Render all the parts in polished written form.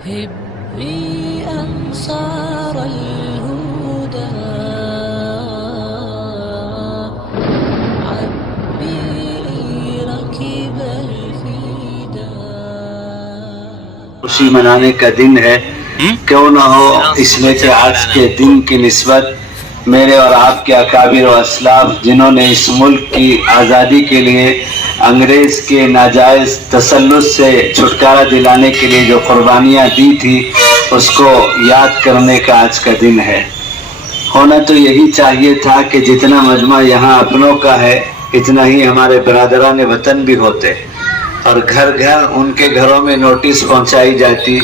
هبي أنصار الهدى عبي ركب الفدا. خوشی منانے کا دن ہے، کیوں نہ ہو اس میں کہ آج کے دن کی نسبت میرے اور آپ کے اکابر و اسلاف جنہوں نے اس ملک کی آزادی کے لیے انگریز کے ناجائز تسلط سے چھٹکارا دلانے کے لیے جو قربانیاں دی تھی اس کو یاد کرنے کا آج کا دن ہے۔ ہونا تو یہی چاہیے تھا کہ جتنا مجمع یہاں اپنوں کا ہے اتنا ہی ہمارے برادران وطن بھی ہوتے، اور گھر گھر ان کے گھروں میں نوٹس پہنچائی جاتی،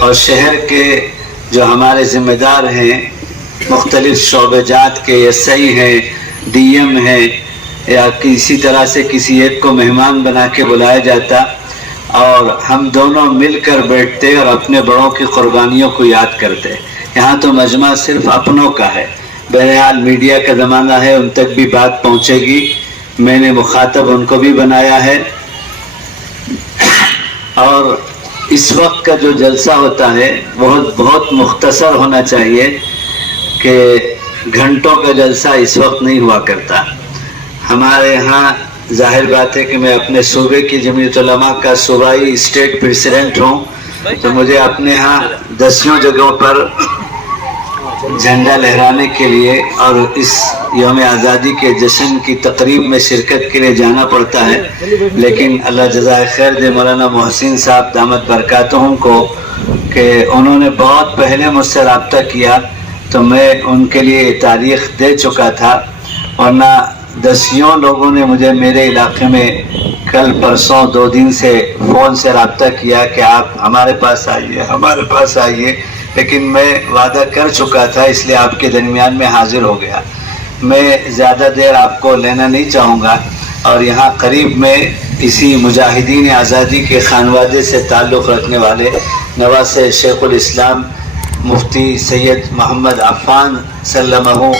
اور شہر کے جو ہمارے ذمہ دار ہیں مختلف شعبہ جات کے ایس آئی ہیں، ڈی ایم ہیں، یا کسی طرح سے کسی ایک کو مہمان بنا کے بلایا جاتا اور ہم دونوں مل کر بیٹھتے اور اپنے بڑوں کی قربانیوں کو یاد کرتے۔ یہاں تو مجمع صرف اپنوں کا ہے، بہرحال میڈیا کا زمانہ ہے، ان تک بھی بات پہنچے گی، میں نے مخاطب ان کو بھی بنایا ہے۔ اور اس وقت کا جو جلسہ ہوتا ہے بہت مختصر ہونا چاہیے کہ گھنٹوں کا جلسہ اس وقت نہیں ہوا کرتا۔ ہمارے یہاں ظاہر بات ہے کہ میں اپنے صوبے کی جمعیت علماء کا صوبائی اسٹیٹ پریزیڈنٹ ہوں، تو مجھے اپنے ہاں 10 جگہوں پر جھنڈا لہرانے کے لیے اور اس یوم آزادی کے جشن کی تقریب میں شرکت کے لیے جانا پڑتا ہے، لیکن اللہ جزائے خیر دے مولانا محسن صاحب دامت برکاتہم کو کہ انہوں نے بہت پہلے مجھ سے رابطہ کیا تو میں ان کے لیے تاریخ دے چکا تھا، ورنہ 10 لوگوں نے مجھے میرے علاقے میں کل پرسوں 2 دن سے فون سے رابطہ کیا کہ آپ ہمارے پاس آئیے، لیکن میں وعدہ کر چکا تھا، اس لیے آپ کے درمیان میں حاضر ہو گیا۔ میں زیادہ دیر آپ کو لینا نہیں چاہوں گا، اور یہاں قریب میں اسی مجاہدین آزادی کے خانوادے سے تعلق رکھنے والے نواسہ شیخ الاسلام مفتی سید محمد عفان سلمہ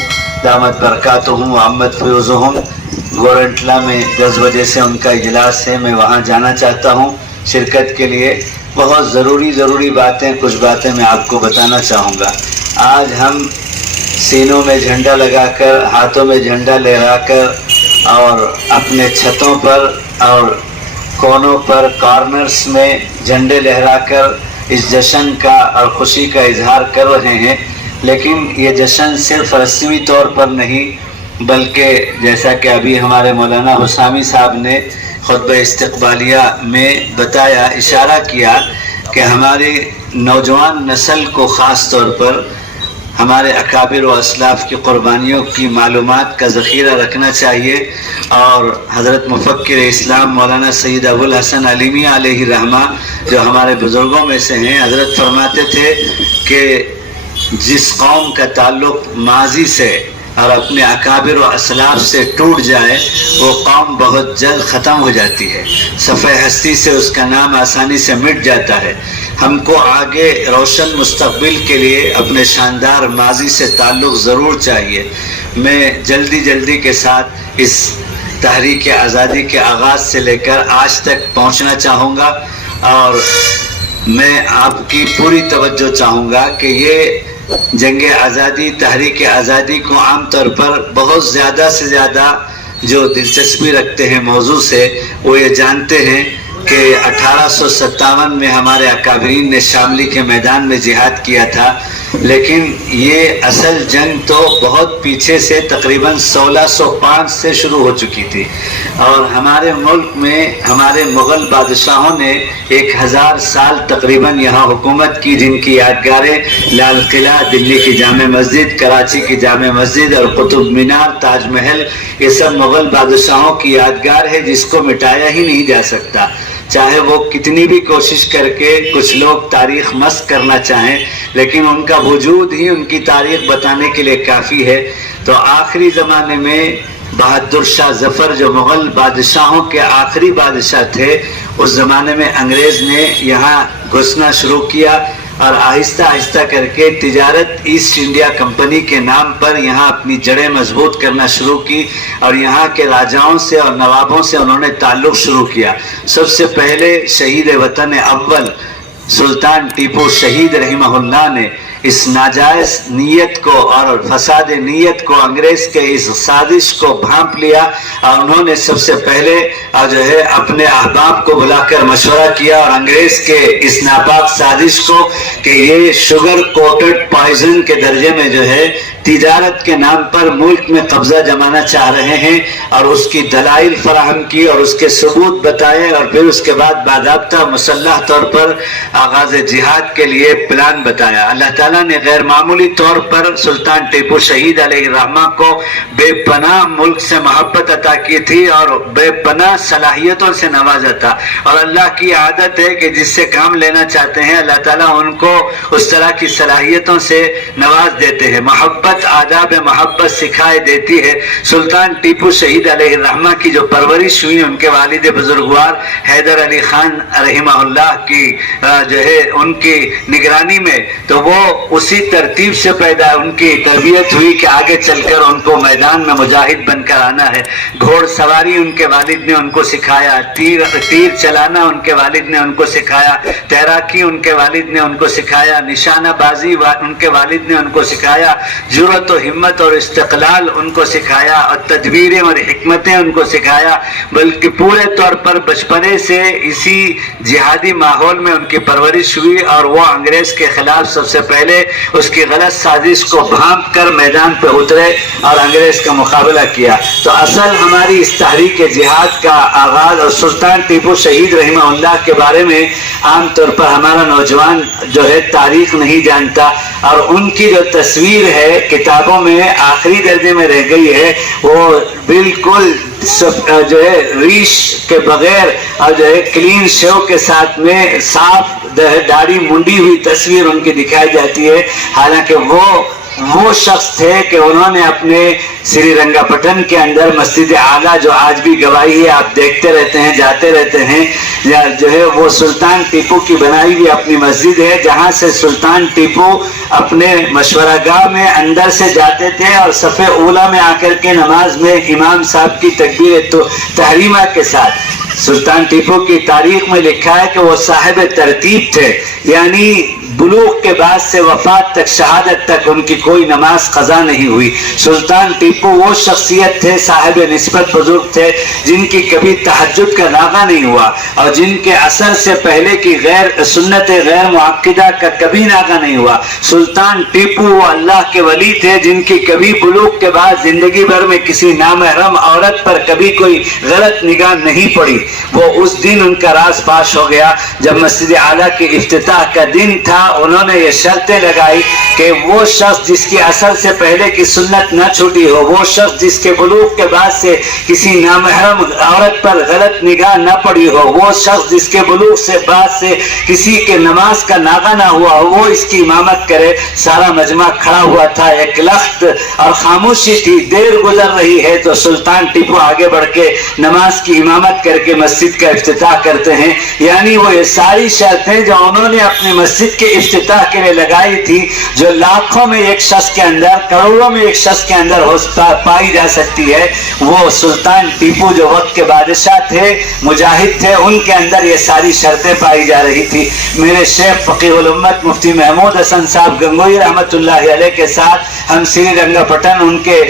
دامت برکاتہم و عمت فیوزہم گورنٹلا میں 10 بجے سے ان کا اجلاس ہے، میں وہاں جانا چاہتا ہوں شرکت کے لیے۔ بہت ضروری باتیں، کچھ باتیں میں آپ کو بتانا چاہوں گا۔ آج ہم سینوں میں جھنڈا لگا کر، ہاتھوں میں جھنڈا لہرا کر اور اپنے چھتوں پر اور کونوں پر کارنرز میں جھنڈے لہرا کر اس جشن کا اور خوشی کا اظہار کر رہے ہیں، لیکن یہ جشن صرف رسمی طور پر نہیں بلکہ جیسا کہ ابھی ہمارے مولانا حسامی صاحب نے خطبہ استقبالیہ میں بتایا، اشارہ کیا کہ ہمارے نوجوان نسل کو خاص طور پر ہمارے اکابر و اسلاف کی قربانیوں کی معلومات کا ذخیرہ رکھنا چاہیے۔ اور حضرت مفکر اسلام مولانا سید ابو الحسن علیمی علیہ رحمہ جو ہمارے بزرگوں میں سے ہیں، حضرت فرماتے تھے کہ جس قوم کا تعلق ماضی سے اور اپنے اکابر و اسلاف سے ٹوٹ جائے وہ قوم بہت جلد ختم ہو جاتی ہے، صفحہ ہستی سے اس کا نام آسانی سے مٹ جاتا ہے۔ ہم کو آگے روشن مستقبل کے لیے اپنے شاندار ماضی سے تعلق ضرور چاہیے۔ میں جلدی کے ساتھ اس تحریک آزادی کے آغاز سے لے کر آج تک پہنچنا چاہوں گا، اور میں آپ کی پوری توجہ چاہوں گا کہ یہ جنگ آزادی، تحریک آزادی کو عام طور پر بہت زیادہ سے زیادہ جو دلچسپی رکھتے ہیں موضوع سے، وہ یہ جانتے ہیں کہ 1857 میں ہمارے اکابرین نے شاملی کے میدان میں جہاد کیا تھا، لیکن یہ اصل جنگ تو بہت پیچھے سے تقریباً 1605 سے شروع ہو چکی تھی، اور ہمارے ملک میں ہمارے مغل بادشاہوں نے 1000 سال تقریباً یہاں حکومت کی، جن کی یادگاریں لال قلعہ، دلی کی جامع مسجد، کراچی کی جامع مسجد اور قطب مینار، تاج محل، یہ سب مغل بادشاہوں کی یادگار ہے جس کو مٹایا ہی نہیں جا سکتا، چاہے وہ کتنی بھی کوشش کر کے کچھ لوگ تاریخ مسخ کرنا چاہیں، لیکن ان کا وجود ہی ان کی تاریخ بتانے کے لیے کافی ہے۔ تو آخری زمانے میں بہادر شاہ ظفر جو مغل بادشاہوں کے آخری بادشاہ تھے، اس زمانے میں انگریز نے یہاں گھسنا شروع کیا اور آہستہ کر کے تجارت ایسٹ انڈیا کمپنی کے نام پر یہاں اپنی جڑیں مضبوط کرنا شروع کی، اور یہاں کے راجاؤں سے اور نوابوں سے انہوں نے تعلق شروع کیا۔ سب سے پہلے شہید وطن اول سلطان ٹیپو شہید رحمہ اللہ نے اس ناجائز نیت کو اور فساد نیت کو، انگریز کے اس سازش کو بھانپ لیا، اور انہوں نے سب سے پہلے جو ہے اپنے احباب کو بلا کر مشورہ کیا، اور انگریز کے اس ناپاک سازش کو کہ یہ شوگر کوٹڈ پوائزن کے درجے میں جو ہے تجارت کے نام پر ملک میں قبضہ جمانا چاہ رہے ہیں، اور اس کی دلائل فراہم کی اور اس کے ثبوت بتائے، اور پھر اس کے بعد باضابطہ مسلح طور پر آغاز جہاد کے لیے پلان بتایا۔ اللہ تعالیٰ نے غیر معمولی طور پر سلطان ٹیپو شہید علیہ الرحمہ کو بے پناہ ملک سے محبت عطا کی تھی اور بے پناہ صلاحیتوں سے نوازا تھا، اور اللہ کی عادت ہے کہ جس سے کام لینا چاہتے ہیں اللہ تعالیٰ ان کو اس طرح کی صلاحیتوں سے نواز دیتے ہیں، محبت آداب محبت سکھائے دیتی ہے۔ سلطان ٹیپو شہید علیہ الرحمہ کی جو پرورش ہوئی ان کے والد بزرگوار حیدر علی خان رحمہ اللہ کی جو ہے ان کی نگرانی میں، تو وہ اسی ترتیب سے پیدا ان کی تربیت ہوئی کہ آگے چل کر ان کو میدان میں مجاہد بن کر آنا ہے۔ گھوڑ سواری ان کے والد نے ان کو سکھایا، تیر چلانا ان کے والد نے ان کو سکھایا، تیراکی ان کے والد نے ان کو سکھایا، نشانہ بازی ان کے والد نے ان کو سکھایا، جرأت و ہمت اور استقلال ان کو سکھایا، اور تدبیریں اور حکمتیں ان کو سکھایا، بلکہ پورے طور پر بچپنے سے اسی جہادی ماحول میں ان کی پرورش ہوئی، اور وہ انگریز کے خلاف سب سے پہلے اس کی غلط سازش کو بھانپ کر میدان پہ اترے اور انگریز کا مقابلہ کیا۔ تو اصل ہماری اس تحریک جہاد کا آغاز، اور سلطان ٹیپو شہید رحمہ اللہ کے بارے میں عام طور پر ہمارا نوجوان جو ہے تاریخ نہیں جانتا، اور ان کی جو تصویر ہے کتابوں میں آخری درجے میں رہ گئی ہے، وہ بالکل جو ہے ریش کے بغیر اور جو ہے کلین شیو کے ساتھ میں صاف داڑھی منڈی ہوئی تصویر ان کی دکھائی جاتی ہے، حالانکہ وہ شخص تھے کہ انہوں نے اپنے سری رنگا پٹن کے اندر مسجد اعلیٰ جو آج بھی گواہی ہے، آپ دیکھتے رہتے ہیں جاتے رہتے ہیں، یا جو ہے وہ سلطان ٹیپو کی بنائی ہوئی اپنی مسجد ہے، جہاں سے سلطان ٹیپو اپنے مشورہ گاہ میں اندر سے جاتے تھے اور صف اولیٰ میں آ کر کے نماز میں امام صاحب کی تکبیر تحریمہ کے ساتھ، سلطان ٹیپو کی تاریخ میں لکھا ہے کہ وہ صاحب ترتیب تھے، یعنی بلوغ کے بعد سے وفات تک، شہادت تک ان کی کوئی نماز قضا نہیں ہوئی۔ سلطان ٹیپو وہ شخصیت تھے، صاحب نسبت بزرگ تھے، جن کی کبھی تہجد کا ناغہ نہیں ہوا، اور جن کے اثر سے پہلے کی سنت غیر معقدہ کا کبھی ناغہ نہیں ہوا۔ سلطان ٹیپو وہ اللہ کے ولی تھے جن کی کبھی بلوغ کے بعد زندگی بھر میں کسی نامحرم عورت پر کبھی کوئی غلط نگاہ نہیں پڑی۔ وہ اس دن ان کا راز فاش ہو گیا جب مسجد اعلیٰ کے افتتاح کا دن تھا، انہوں نے یہ شرطیں لگائی کہ وہ شخص جس کی اثر سے پہلے کی سنت نہ چھوٹی ہو، وہ شخص جس کے بلوغ کے بعد سے کسی نامحرم عورت پر غلط نگاہ نہ پڑی ہو، وہ شخص جس کے بلوغ سے بعد سے کسی کے نماز کا ناغہ نہ ہوا ہو، وہ اس کی امامت کرے۔ سارا مجمع کھڑا ہوا تھا، ایک لخت اور خاموشی تھی، دیر گزر رہی ہے تو سلطان ٹیپو آگے بڑھ کے نماز کی امامت کر کے مسجد کا افتتاح کرتے ہیں۔ یعنی وہ یہ ساری شرطیں جو انہوں نے اپنی مسجد کے افتتاح کے لیے لگائی تھی، جو لاکھوں میں ایک شخص کے اندر، کروڑوں میں ایک شخص کے اندر پائی جا سکتی ہے، وہ سلطان ٹیپو جو وقت کے بادشاہ تھے، مجاہد تھے، ان کے اندر یہ ساری شرطیں پائی جا رہی تھی۔ میرے شیخ فقیہ الامت مفتی محمود حسن صاحب گنگوئی رحمۃ اللہ علیہ کے ساتھ ہم سری رنگا پٹن ان کے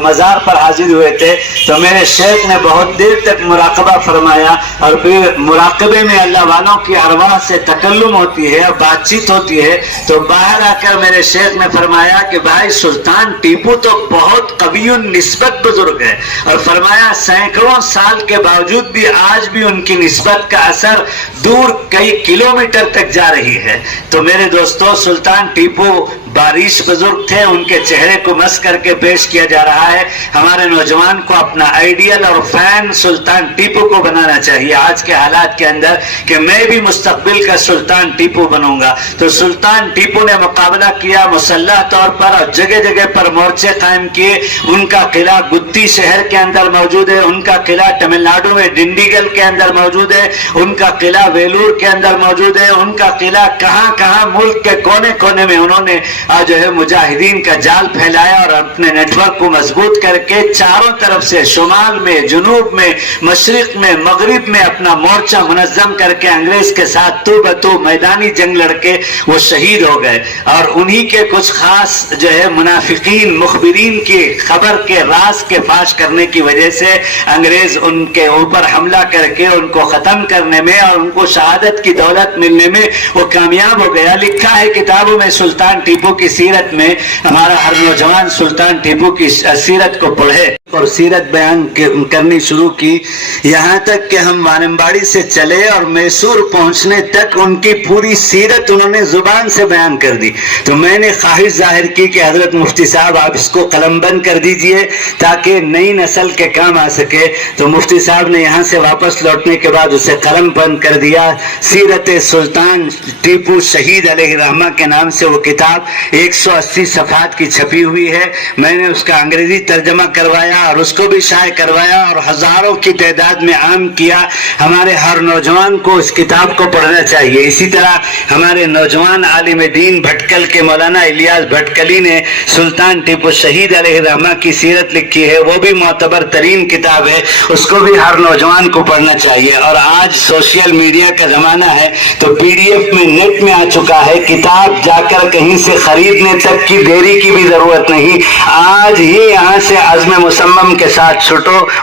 مزار پر حاضر ہوئے تھے، تو میرے شیخ نے بہت دیر تک مراقبہ فرمایا، اور پھر مراقبے میں اللہ والوں کی ارواح سے تکلم ہوتی ہے، بات چیت ہوتی ہے، تو باہر آ کر میرے شیخ نے فرمایا کہ بھائی سلطان ٹیپو تو بہت قوی نسبت بزرگ ہے، اور فرمایا سینکڑوں سال کے باوجود بھی آج بھی ان کی نسبت کا اثر دور کئی کلومیٹر تک جا رہی ہے۔ تو میرے دوستو، سلطان ٹیپو بارش بزرگ تھے، ان کے چہرے کو مس کر کے پیش کیا جا رہا ہے۔ ہمارے نوجوان کو اپنا آئیڈیل اور فین سلطان ٹیپو کو بنانا چاہیے آج کے حالات کے اندر، کہ میں بھی مستقبل کا سلطان ٹیپو بنوں گا۔ تو سلطان ٹیپو نے مقابلہ کیا مسلح طور پر، اور جگہ جگہ پر مورچے قائم کیے۔ ان کا قلعہ گتی شہر کے اندر موجود ہے، ان کا قلعہ تمل ناڈو میں ڈنڈیگل کے اندر موجود ہے، ان کا قلعہ ویلور کے اندر موجود ہے، ان کا قلعہ کہاں کہاں ملک کے کونے کونے میں انہوں نے اور جو ہے مجاہدین کا جال پھیلایا اور اپنے نیٹ ورک کو مضبوط کر کے چاروں طرف سے شمال میں، جنوب میں، مشرق میں، مغرب میں اپنا مورچہ منظم کر کے انگریز کے ساتھ تو بتو میدانی جنگ لڑ کے وہ شہید ہو گئے. اور انہی کے کچھ خاص جو ہے منافقین، مخبرین کی خبر کے راز کے فاش کرنے کی وجہ سے انگریز ان کے اوپر حملہ کر کے ان کو ختم کرنے میں اور ان کو شہادت کی دولت ملنے میں وہ کامیاب ہو گیا. لکھا ہے کتابوں میں سلطان ٹیپو کی سیرت میں. ہمارا ہر نوجوان سلطان ٹیپو کی سیرت کو پڑھے اور سیرت بیان کرنی شروع کی، یہاں تک کہ ہم وانمباڑی سے چلے اور میسور پہنچنے تک ان کی پوری سیرت انہوں نے زبان سے بیان کر دی. تو میں نے خواہش ظاہر کی کہ حضرت مفتی صاحب آپ اس کو قلم بند کر دیجئے تاکہ نئی نسل کے کام آ سکے. تو مفتی صاحب نے یہاں سے واپس لوٹنے کے بعد اسے قلم بند کر دیا. سیرت سلطان ٹیپو شہید علیہ رحمہ کے نام سے وہ کتاب 180 صفحات کی چھپی ہوئی ہے. میں نے اس کا انگریزی ترجمہ کروایا اور اس کو بھی شائع کروایا اور ہزاروں کی تعداد میں عام کیا. ہمارے ہر نوجوان کو اس کتاب کو پڑھنا چاہیے. اسی طرح ہمارے نوجوان عالم دین بھٹکل کے مولانا الیاس بھٹکلی نے سلطان ٹیپو شہید علیہ رحمہ کی سیرت لکھی ہے، وہ بھی معتبر ترین کتاب ہے، اس کو بھی ہر نوجوان کو پڑھنا چاہیے. اور آج سوشل میڈیا کا زمانہ ہے تو پی ڈی ایف میں نیٹ میں آ چکا ہے، کتاب جا کر کہیں سے خریدنے تک کی دیری کی بھی ضرورت نہیں. آج ہی یہاں سے عزم مصمم کے ساتھ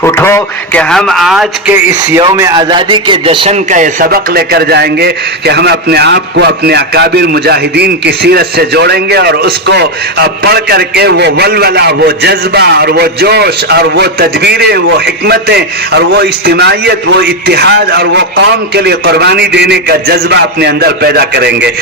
اٹھو کہ ہم آج کے اس یوم آزادی کے جشن کا یہ سبق لے کر جائیں گے کہ ہم اپنے آپ کو اپنے اکابر مجاہدین کی سیرت سے جوڑیں گے اور اس کو پڑھ کر کے وہ ولولہ، وہ جذبہ اور وہ جوش اور وہ تدبیریں، وہ حکمتیں اور وہ اجتماعیت، وہ اتحاد اور وہ قوم کے لیے قربانی دینے کا جذبہ اپنے اندر پیدا کریں گے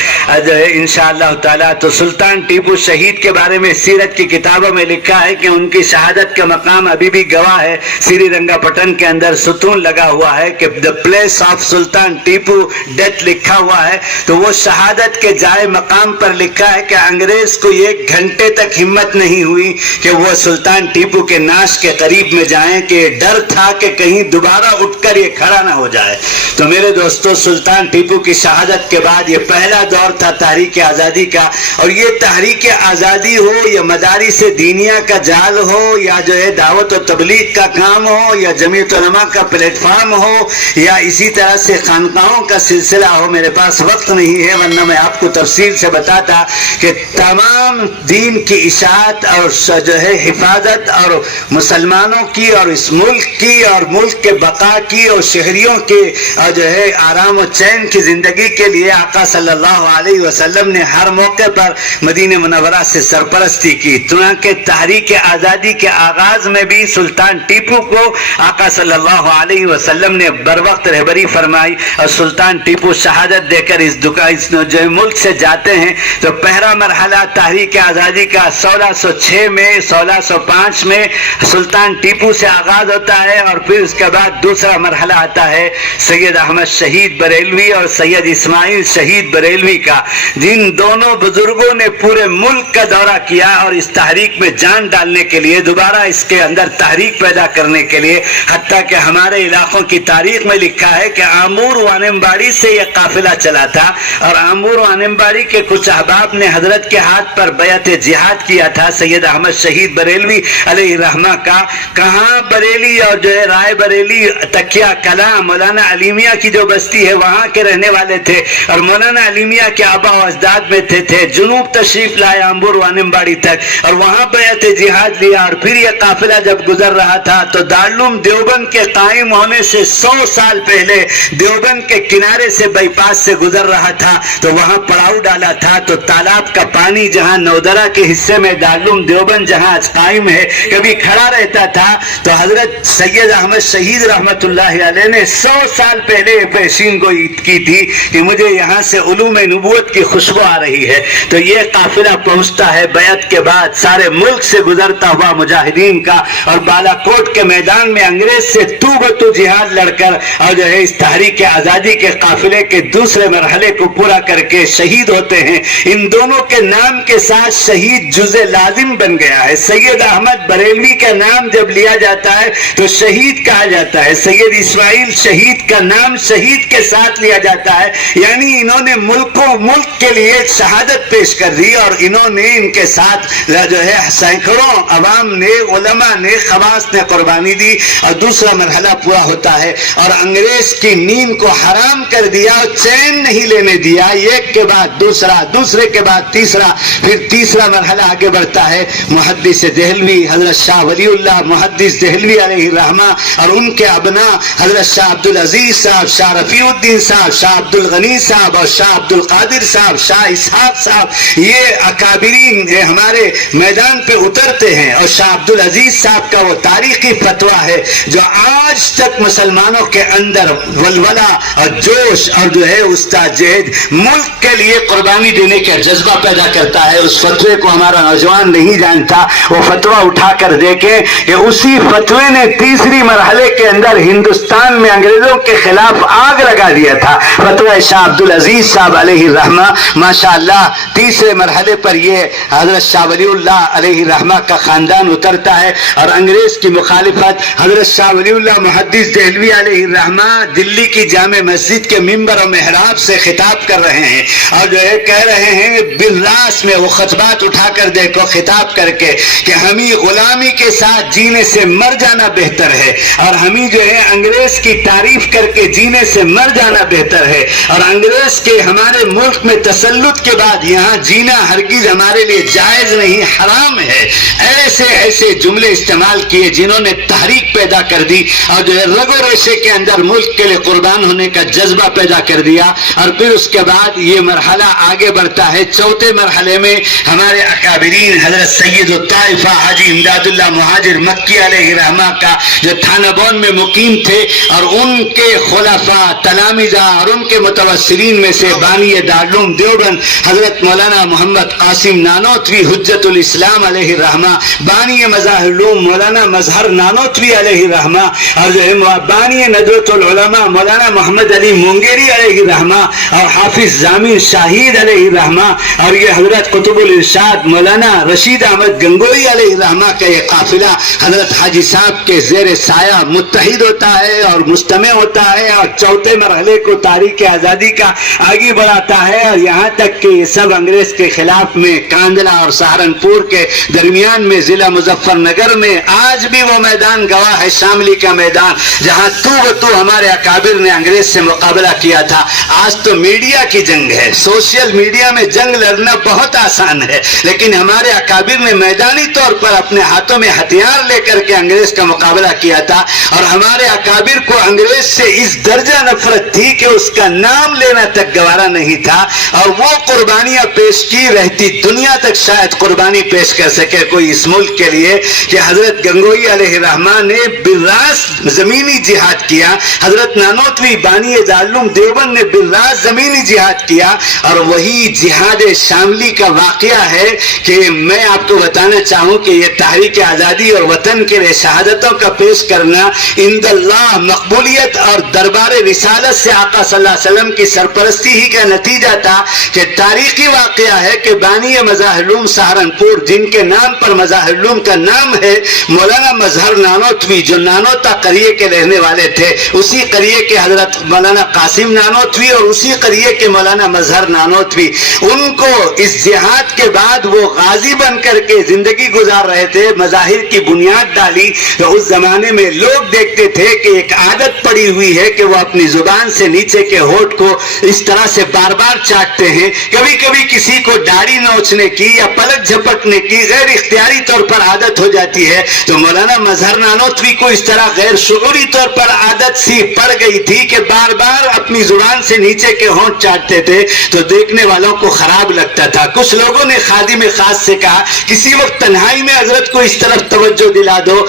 انشاءاللہ تعالیٰ. تو سلطان ٹیپو شہید کے بارے میں سیرت کی کتابوں میں لکھا ہے کہ ان کی شہادت کا مقام ابھی بھی گواہ ہے. سری رنگا پٹن کے اندر ستون لگا ہوا ہے کہ the place of Sultan Tipu death لکھا ہوا ہے. تو وہ شہادت کے جائے مقام پر لکھا ہے کہ انگریز کو 1 گھنٹے تک ہمت نہیں ہوئی کہ وہ سلطان ٹیپو کے ناش کے قریب میں جائیں، کہ ڈر تھا کہ کہیں دوبارہ اٹھ کر یہ کھڑا نہ ہو جائے. تو میرے دوستو، سلطان ٹیپو کی شہادت کے بعد یہ پہلا دور تھا تحریک آزادی کا. اور یہ تحریک آزادی ہو یا مدارس دینیہ کا جال ہو یا جو ہے دعوت و تبلیغ کا کام ہو یا جمعیت علماء کا پلیٹ فارم ہو یا اسی طرح سے خانقاہوں کا سلسلہ ہو، میرے پاس وقت نہیں ہے ورنہ میں آپ کو تفصیل سے بتاتا کہ تمام دین کی اشاعت اور جو ہے حفاظت اور مسلمانوں کی اور اس ملک کی اور ملک کے بقا کی اور شہریوں کے اور جو ہے آرام و چین کی زندگی کے لیے آقا صلی اللہ علیہ وسلم نے ہر موقع پر مدینہ منورہ سے سرپرستی کی. چنانکہ تحریک آزادی کے آغاز میں بھی سلطان ٹیپو کو آقا صلی اللہ علیہ وسلم نے بر وقت رہبری فرمائی. اور سلطان ٹیپو شہادت دے کر اس جو ملک سے جاتے ہیں تو پہلا مرحلہ تحریک آزادی کا 1606 میں 1605 میں سلطان ٹیپو سے آغاز ہوتا ہے. اور پھر اس کے بعد دوسرا مرحلہ آتا ہے سید احمد شہید بریلوی اور سید اسماعیل شہید بریلوی کا، جن دونوں بزرگوں نے پورے ملک کا دورہ کیا اور اس تحریک میں جان ڈالنے کے لیے، دوبارہ اس کے اندر تحریک پیدا کرنے کے لیے. حتیٰ کہ ہمارے علاقوں کی تاریخ میں لکھا ہے کہ آمور وانمباڑی سے یہ قافلہ چلا تھا اور آمور وانمباڑی کے کچھ احباب نے حضرت کے ہاتھ پر بیعت جہاد کیا تھا سید احمد شہید بریلوی علیہ رحمہ کا. کہاں بریلی اور جو ہے رائے بریلی تکیہ کلاں مولانا علیمیہ کی جو بستی ہے وہاں کے رہنے والے تھے اور مولانا علیمیہ کے آبا و اجداد میں تھے. جنوب تشریف لائے آمور وانمباڑی تک اور وہاں بیعت جہاد لیا. اور پھر یہ قافلہ جب گزر رہا تھا تو دارالعلوم دیوبند کے قائم ہونے سے 100 سال پہلے دیوبند کے کنارے سے بائی پاس سے گزر رہا تھا تو وہاں پڑاؤ ڈالا تھا. تو تالاب کا پانی جہاں نودرہ کے حصے میں دارالعلوم دیوبند جہاں آج قائم ہے کبھی کھڑا رہتا تھا تو حضرت سید احمد شہید رحمت اللہ علیہ نے 100 سال پہلے پیشین گوئی کی تھی کہ مجھے یہاں سے علوم نبوت کی خوشبو آ رہی ہے. تو یہ قافلہ پہنچتا ہے بیعت کے بعد سارے ملک سے گزرتا ہوا مجاہدین کا تھا اور بالاکوٹ کے میدان میں انگریز سے تو بتو جہاد لڑ کر اور جو ہے اس تحریک آزادی کے قافلے کے دوسرے مرحلے کو پورا کر کے شہید ہوتے ہیں. ان دونوں کے نام کے ساتھ شہید جزء لازم بن گیا ہے. سید احمد بریلوی کا نام جب لیا جاتا ہے تو شہید کہا جاتا ہے. سید اسماعیل شہید کا نام شہید کے ساتھ لیا جاتا ہے. یعنی انہوں نے ملک کے لیے شہادت پیش کر دی اور انہوں نے ان کے ساتھ جو ہے سینکڑوں عوام نے، علماء نے، خواص نے قربانی دی. اور دوسرا مرحلہ پورا ہوتا ہے اور انگریز کی نیند کو حرام کر دیا اور چین نہیں لینے دیا. ایک کے بعد دوسرا، دوسرے کے بعد تیسرا، پھر تیسرا مرحلہ آگے بڑھتا ہے. محدث دہلوی حضرت شاہ ولی اللہ محدث دہلوی علیہ الرحمہ اور ان کے ابناء حضرت شاہ عبدالعزیز صاحب، شاہ رفیع الدین صاحب، شاہ عبدالغنی صاحب اور شاہ عبدالقادر صاحب، شاہ اسحاق صاحب، یہ اکابرین ہمارے میدان پہ اترتے ہیں. اور شاہ عبدالعزیز صاحب کا وہ تاریخی فتویٰ ہے جو آج تک مسلمانوں کے اندر ولولہ اور جوش اور جو ہے استاجہد ملک کے لیے قربانی دینے کا جذبہ پیدا کرتا ہے. اس فتوے کو ہمارا نوجوان نہیں جانتا. وہ فتویٰ اٹھا کر دیکھیں کہ اسی فتوے نے تیسری مرحلے کے اندر ہندوستان میں انگریزوں کے خلاف آگ لگا دیا تھا. فتویٰ شاہ عبدالعزیز صاحب علیہ الرحمہ. ماشاءاللہ تیسرے مرحلے پر یہ حضرت شاہ ولی اللہ علیہ الرحمہ کا خاندان اترتا ہے اور انگریز کی مخالفت حضرت شاہ ولی اللہ محدث دہلوی علیہ الرحمہ دلی کی جامع مسجد کے منبر و محراب سے خطاب کر رہے ہیں اور جو ہے کہہ رہے ہیں بالراس میں وہ خطبات اٹھا کر دیکھو خطاب کر کے کہ ہمیں غلامی کے ساتھ جینے سے مر جانا بہتر ہے اور ہمیں جو ہے انگریز کی تعریف کر کے جینے سے مر جانا بہتر ہے اور انگریز کے ہمارے ملک میں تسلط کے بعد یہاں جینا ہرگز ہمارے لیے جائز نہیں، حرام ہے. ایسے جملے استعمال کیے جنہوں نے تحریک پیدا کر دی اور جو ہے رگ و ریشے کے اندر ملک کے لیے قربان ہونے کا جذبہ پیدا کر دیا. اور پھر اس کے بعد یہ مرحلہ آگے بڑھتا ہے. چوتھے مرحلے میں ہمارے اکابرین حضرت سید الطائفہ حاجی امداد اللہ مہاجر مکی علیہ الرحمہ کا جو تھانہ بون میں مقیم تھے اور ان کے خلفاء تلامذہ اور ان کے متوسلین میں سے بانی دارالعلوم دیوبند حضرت مولانا محمد قاسم نانوتوی حجت الاسلام علیہ الرحمہ، بانی مظاہر العلوم مولانا مظہر نانوتوی علیہ الرحمہ اور جو ہے بانی ندوۃ العلماء مولانا محمد علی مونگیری علیہ الرحمہ اور حافظ ضامن شاہید علیہ الرحمہ اور یہ حضرت قطب الارشاد مولانا رشید احمد گنگوئی علیہ الرحمہ کا یہ قافلہ حضرت حاجی صاحب کے زیر سایہ متحد ہوتا ہے اور مجتمع ہوتا ہے اور چوتھے مرحلے کو تاریخ آزادی کا آگے بڑھاتا ہے. اور یہاں تک کہ یہ سب انگریز کے خلاف میں کاندھلا اور سہارنپور کے درمیان میں ضلع مظفر نگر میں آج بھی وہ میدان گواہ ہے، شاملی کا میدان، جہاں تو ہمارے اکابر نے انگریز سے مقابلہ کیا تھا. آج تو میڈیا کی جنگ ہے، سوشل میڈیا میں جنگ لڑنا بہت آسان ہے، لیکن ہمارے اکابر نے میدانی طور پر اپنے ہاتھوں میں ہتھیار لے کر کے انگریز کا مقابلہ کیا تھا. اور ہمارے اکابر کو انگریز سے اس درجہ نفرت تھی کہ اس کا نام لینا تک گوارا نہیں تھا اور وہ قربانیاں پیش کی رہتی دنیا تک شاید قربانی پیش کر سکے کوئی اس ملک کے لیے کہ حضرت گنگوئی علیہ الرحمن نے بالراس زمینی جہاد کیا، حضرت نانوتوی بانی دارالعلوم دیوبند نے بالراس زمینی جہاد کیا. اور وہی جہاد شاملی کا واقعہ ہے کہ میں آپ کو بتانا چاہوں کہ یہ تحریک آزادی اور وطن کے لیے شہادتوں کا پیش کرنا عند اللہ مقبولیت اور دربار رسالت سے آقا صلی اللہ علیہ وسلم کی سرپرستی ہی کا نتیجہ تھا کہ تاریخی واقعہ ہے کہ بانی مظاہر العلوم سہارنپور جن کے نام پر مظاہر العلوم کا نام ہے مولانا مظہر نانوتوی جو نانوتا قریے کے رہنے والے تھے، اسی قریے کے حضرت مولانا قاسم نانوتوی اور اسی قریے کے مولانا مظہر نانوتوی، ان کو اس جہاد کے بعد وہ غازی بن کر کے زندگی گزار رہے تھے. مظاہر کی بنیاد ڈالی تو اس زمانے میں لوگ دیکھتے تھے کہ ایک عادت پڑی ہوئی ہے کہ وہ اپنی زبان سے نیچے کے ہونٹ کو اس طرح سے بار بار چاٹتے ہیں. کبھی کبھی کسی کو داڑھی نوچنے کی یا پلک جھپکنے کی غیر اختیاری طور پر عادت ہو جاتی ہے، تو مولانا مظہر نانوتوی کو اس طرح غیر شعوری طور پر عادت سی پڑ گئی تھی کہ بار بار اپنی زبان سے نیچے کے ہونٹ چاٹتے تھے تو دیکھنے والوں کو خراب لگتا تھا. کچھ لوگوں نے خادم خاص سے کہا کسی وقت تنہائی میں حضرت کو اس طرف توجہ دلا دو،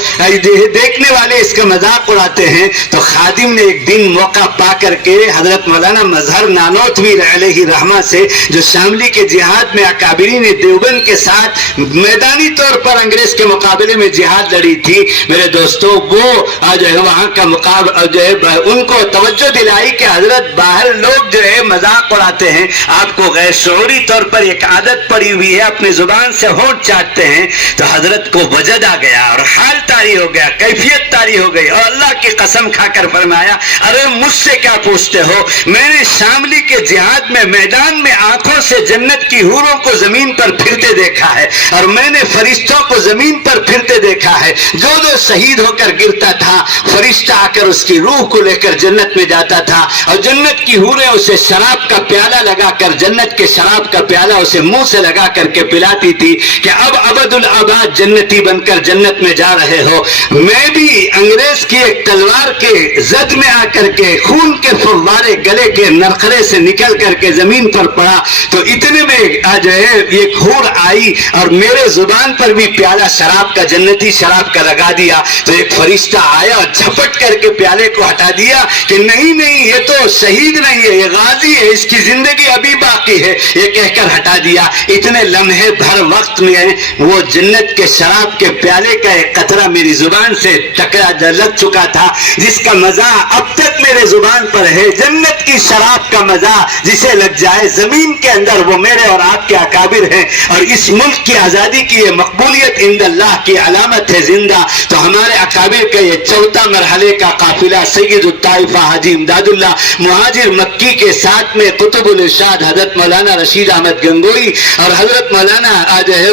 دیکھنے والے اس کا مذاق اڑاتے ہیں. تو خادم نے ایک دن موقع پا کر کے حضرت مولانا مظہر نانوتوی علیہ رحمہ سے جو شاملی کے جہاد میں اکابرین دیوبند کے ساتھ میدانی طور پر انگریز کے مقابلے میں جہاد لڑی تھی میرے دوستوں، وہ جو ہے وہاں کا مقابلہ جو ہے ان کو توجہ دلائی کہ حضرت باہر لوگ جو ہے مذاق اڑاتے ہیں، آپ کو غیر شعوری طور پر ایک عادت پڑی ہوئی ہے، اپنی زبان سے ہونٹ چاٹتے ہیں. تو حضرت کو وجد آ گیا اور حال طاری ہو گیا، کیفیت طاری ہو گئی، اور اللہ کی قسم کھا کر فرمایا ارے مجھ سے کیا پوچھتے ہو، میں نے شاملی کے جہاد میں میدان میں آنکھوں سے جنت کی حوروں کو زمین پر پھرتے دیکھا ہے، اور میں نے فرشتوں کو زمین پر پھرتے دیکھا ہے. جو شہید ہو کر گرتا تھا فرشتہ آ کر اس کی روح کو لے کر جنت میں جاتا تھا، اور جنت کی حوریں اسے شراب کا پیالہ لگا کر، جنت کے شراب کا پیالہ اسے منہ سے لگا کر کے پلاتی تھی کہ اب ابد الآباد جنتی بن کر جنت میں جا رہے ہو. میں بھی انگریز کی ایک تلوار کے زد میں آ کر کے خون کے فوارے گلے کے نرخرے سے نکل کر کے زمین پر پڑا، تو اتنے میں جو ہے ایک حور آئی اور میرے زبان پر بھی پیالہ شراب کا، جنتی شراب کا لگا دیا. تو ایک فرشتہ آیا اور جھپٹ کر کے پیالے کو ہٹا دیا کہ نہیں نہیں، یہ تو شہید نہیں ہے، یہ غازی ہے، اس کی زندگی ابھی باقی ہے، یہ کہہ کر ہٹا دیا. اتنے لمحے بھر وقت میں وہ جنت کے شراب کے پیالے کا ایک قطرہ میری زبان سے ٹکرا لگ چکا تھا، جس کا مزہ اب تک میرے زبان پر ہے. جنت کی شراب کا مزہ جسے لگ جائے زمین کے اندر، وہ میرے اور آپ کے اکابر ہیں. اور اس ملک کی آزادی کی یہ مقبولیت عند اللہ کی علامت ہے زندہ. تو ہمارے اکابر کا یہ چوتھا مرحلے کا قافلہ سید الطائفہ حاجی امداد اللہ مہاجر مکی کے ساتھ میں قطب الارشاد حضرت مولانا رشید احمد گنگوئی اور حضرت مولانا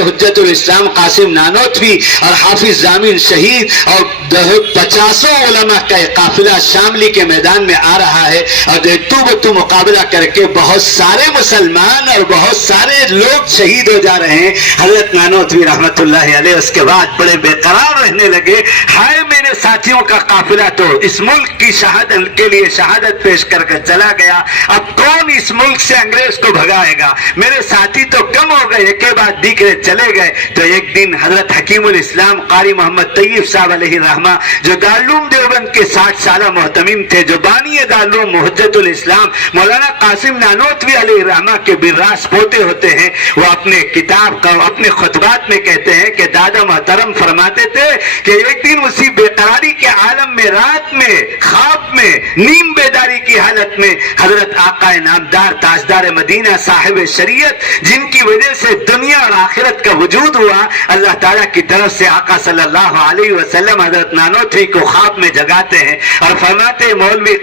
حجت الاسلام قاسم نانوتوی اور حافظ ضامن شہید اور 50 علماء کا یہ قافلہ شاملی کے میدان میں آ رہا ہے. اور تو مقابلہ کر کے بہت سارے مسلمان اور بہت سارے لوگ شہید ہو جا رہے ہیں. حضرت نانوتوی رحمت اللہ علیہ اس کے بعد بڑے بے قرار رہنے لگے. ہائے میرے ساتھیوں کا قافلہ تو اس ملک کی شہادت کے لیے شہادت پیش کر کے چلا گیا، اب کون اس ملک سے انگریز کو بھگائے گا؟ میرے ساتھی تو کم ہو گئے، ایک کے بعد دیکھے چلے گئے. تو ایک دن حضرت حکیم الاسلام قاری محمد طیب صاحب علیہ الرحمہ جو دارالعلوم دیوبند کے 60 سالہ محتمم تھے، جو بانی دارالعلوم حجت الاسلام مولانا قاسم نانوتوی علیہ الرحمہ کے براس پوتے ہوتے ہیں، وہ اپنے کتاب کا اپنے خطبات میں کہتے ہیں کہ دادا محترم فرماتے تھے کہ ایک دن اسی بے قراری کے عالم میں، رات میں، خواب میں، نیم بیداری کی حالت میں حضرت آقا نامدار تاجدار مدینہ صاحب شریعت، جن کی وجہ سے دنیا اور آخرت کا وجود ہوا، اللہ تعالیٰ کی طرف سے آقا صلی اللہ علیہ وسلم حضرت نانوتوی کو خواب میں جگاتے ہیں اور فرماتے مولوی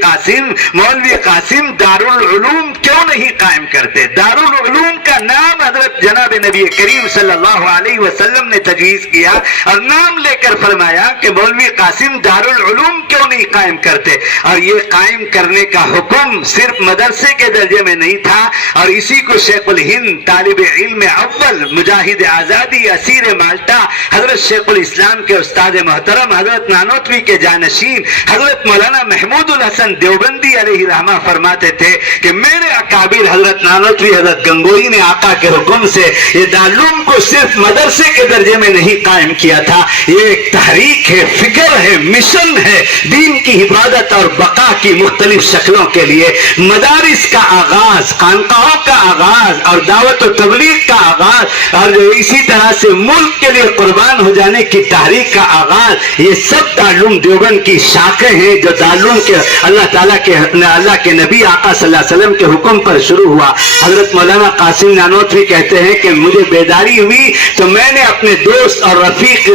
قاسم دارالعلوم کیوں نہیں قائم کرتے؟ دارالعلوم کا نام حضرت جناب نبی کریم صلی اللہ علیہ وسلم نے تجویز کیا اور نام لے کر فرمایا کہ مولوی قاسم دارالعلوم کیوں نہیں قائم کرتے؟ اور یہ قائم کرنے کا حکم صرف مدرسے کے درجے میں نہیں تھا، اور اسی کو شیخ الہند طالب علم اول مجاہد آزادی اسیر مالٹا حضرت شیخ الاسلام کے استاد محترم حضرت نانوتوی کے جانشین حضرت مولانا محمود الحسن دیوبندی علیہ رحمہ فرماتے تھے کہ میرے اکابر حضرت نانوتوی حضرت گنگوئی نے آقا کے حکم سے یہ دارالعلوم کو صرف مدرسے کے درجے میں نہیں قائم کیا تھا، یہ ایک تحریک ہے، فکر ہے، مشن ہے، دین کی حفاظت اور بقا کی مختلف شکلوں کے لیے. مدارس کا آغاز، خانقاہوں کا آغاز اور دعوت و تبلیغ کا آغاز اور اسی طرح سے ملک کے لیے قربان ہو جانے کی تحریک کا آغاز، یہ سب دارالعلوم دیوبند کی شاخیں ہیں جو دارالعلوم کے اللہ کے نبی آقا صلی اللہ علیہ وسلم کے حکم پر شروع ہوا. حضرت مولانا قاسم نانوتوی کہتے ہیں کہ مجھے بیداری ہوئی تو میں نے اپنے دوست اور رفیق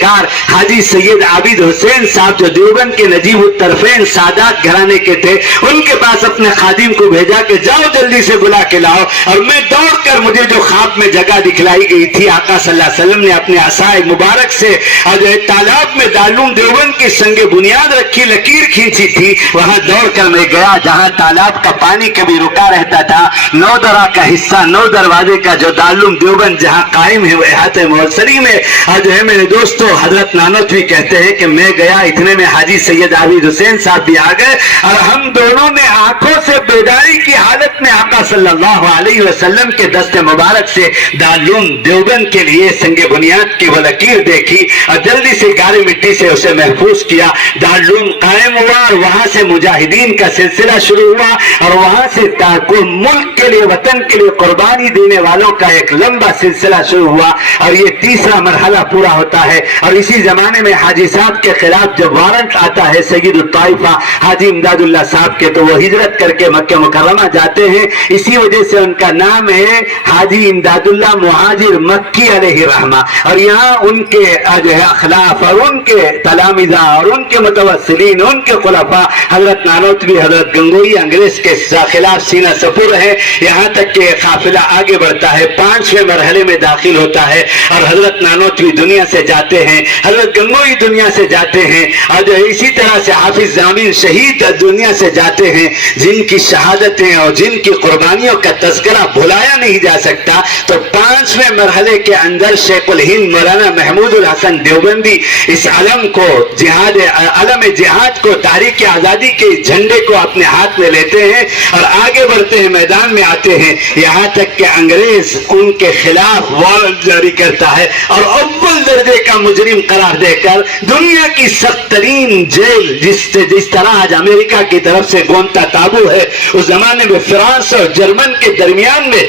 کار حاجی سید عابد حسین صاحب جو دیوبند کے نجیب الطرفین سادات گھرانے کے تھے، ان کے پاس اپنے خادم کو بھیجا کہ جاؤ جلدی سے بلا کے لاؤ. اور میں دوڑ کر مجھے جو خواب میں جگہ دکھلائی گئی تھی، آقا صلی اللہ علیہ وسلم نے اپنے عصائے مبارک سے اور جو تالاب میں دارالعلوم دیوبند کی سنگ بنیاد رکھی لکیر کھینچی تھی، وہاں دوڑ کر میں گیا جہاں تالاب کا پانی کبھی رکا رہتا تھا. 9 درہ کا حصہ، 9 دروازے کا جو دارالعلوم دیوبند جہاں قائم ہے وہ احاطہ محسری میں. اور جو ہے میرے دوستو حضرت نانوتوی کہتے ہیں کہ میں گیا، اتنے میں حاجی سید عابد حسین صاحب بھی آ گئے اور ہم دونوں نے آنکھوں سے بیداری کی حالت شہادت میں آقا صلی اللہ علیہ وسلم کے دست مبارک سے دارالعلوم دیوبند کے لیے سنگ بنیاد کی وہ لکیر دیکھی اور جلدی سے گاری مٹی سے اسے محفوظ کیا. دارالعلوم قائم ہوا اور وہاں سے مجاہدین کا سلسلہ شروع ہوا اور وہاں سے ملک کے لیے وطن کے لیے قربانی دینے والوں کا ایک لمبا سلسلہ شروع ہوا اور یہ تیسرا مرحلہ پورا ہوتا ہے. اور اسی زمانے میں حاجی صاحب کے خلاف جب وارنٹ آتا ہے سید الطائفہ حاجی امداد اللہ صاحب کے تو وہ ہجرت کر کے مکہ مکرمہ جاتے ہیں. اسی وجہ سے ان کا نام ہے حاجی امداد اللہ مہاجر مکی علیہ رحمہ. اور یہاں ان کے جو ہے اخلاف اور ان کے تلامذہ اور ان کے متوسلین ان کے خلفاء حضرت نانوتوی حضرت گنگوئی انگریز کے خلاف سینہ سپر ہے. یہاں تک کہ قافلہ آگے بڑھتا ہے 5ویں مرحلے میں داخل ہوتا ہے اور حضرت نانوتوی دنیا سے جاتے ہیں, حضرت گنگوئی دنیا سے جاتے ہیں اور جو اسی طرح سے حافظ ضامن شہید دنیا سے جاتے ہیں جن کی شہادتیں اور جن کی قربانیوں کا تذکرہ بھلایا نہیں جا سکتا. تو 5ویں مرحلے کے اندر شیخ الہند مولانا محمود الحسن دیوبندی اس علم کو علم جہاد کو تحریک آزادی کے جھنڈے کو اپنے ہاتھ میں لیتے ہیں اور آگے بڑھتے ہیں, میدان میں آتے ہیں. یہاں تک کہ انگریز ان کے خلاف وارنٹ جاری کرتا ہے اور اول درجے کا مجرم قرار دے کر دنیا کی سخت ترین جیل جس طرح آج امریکہ کی طرف سے گونتا تابو ہے, اس زمانے میں فرانس اور جرمن کے درمیان میں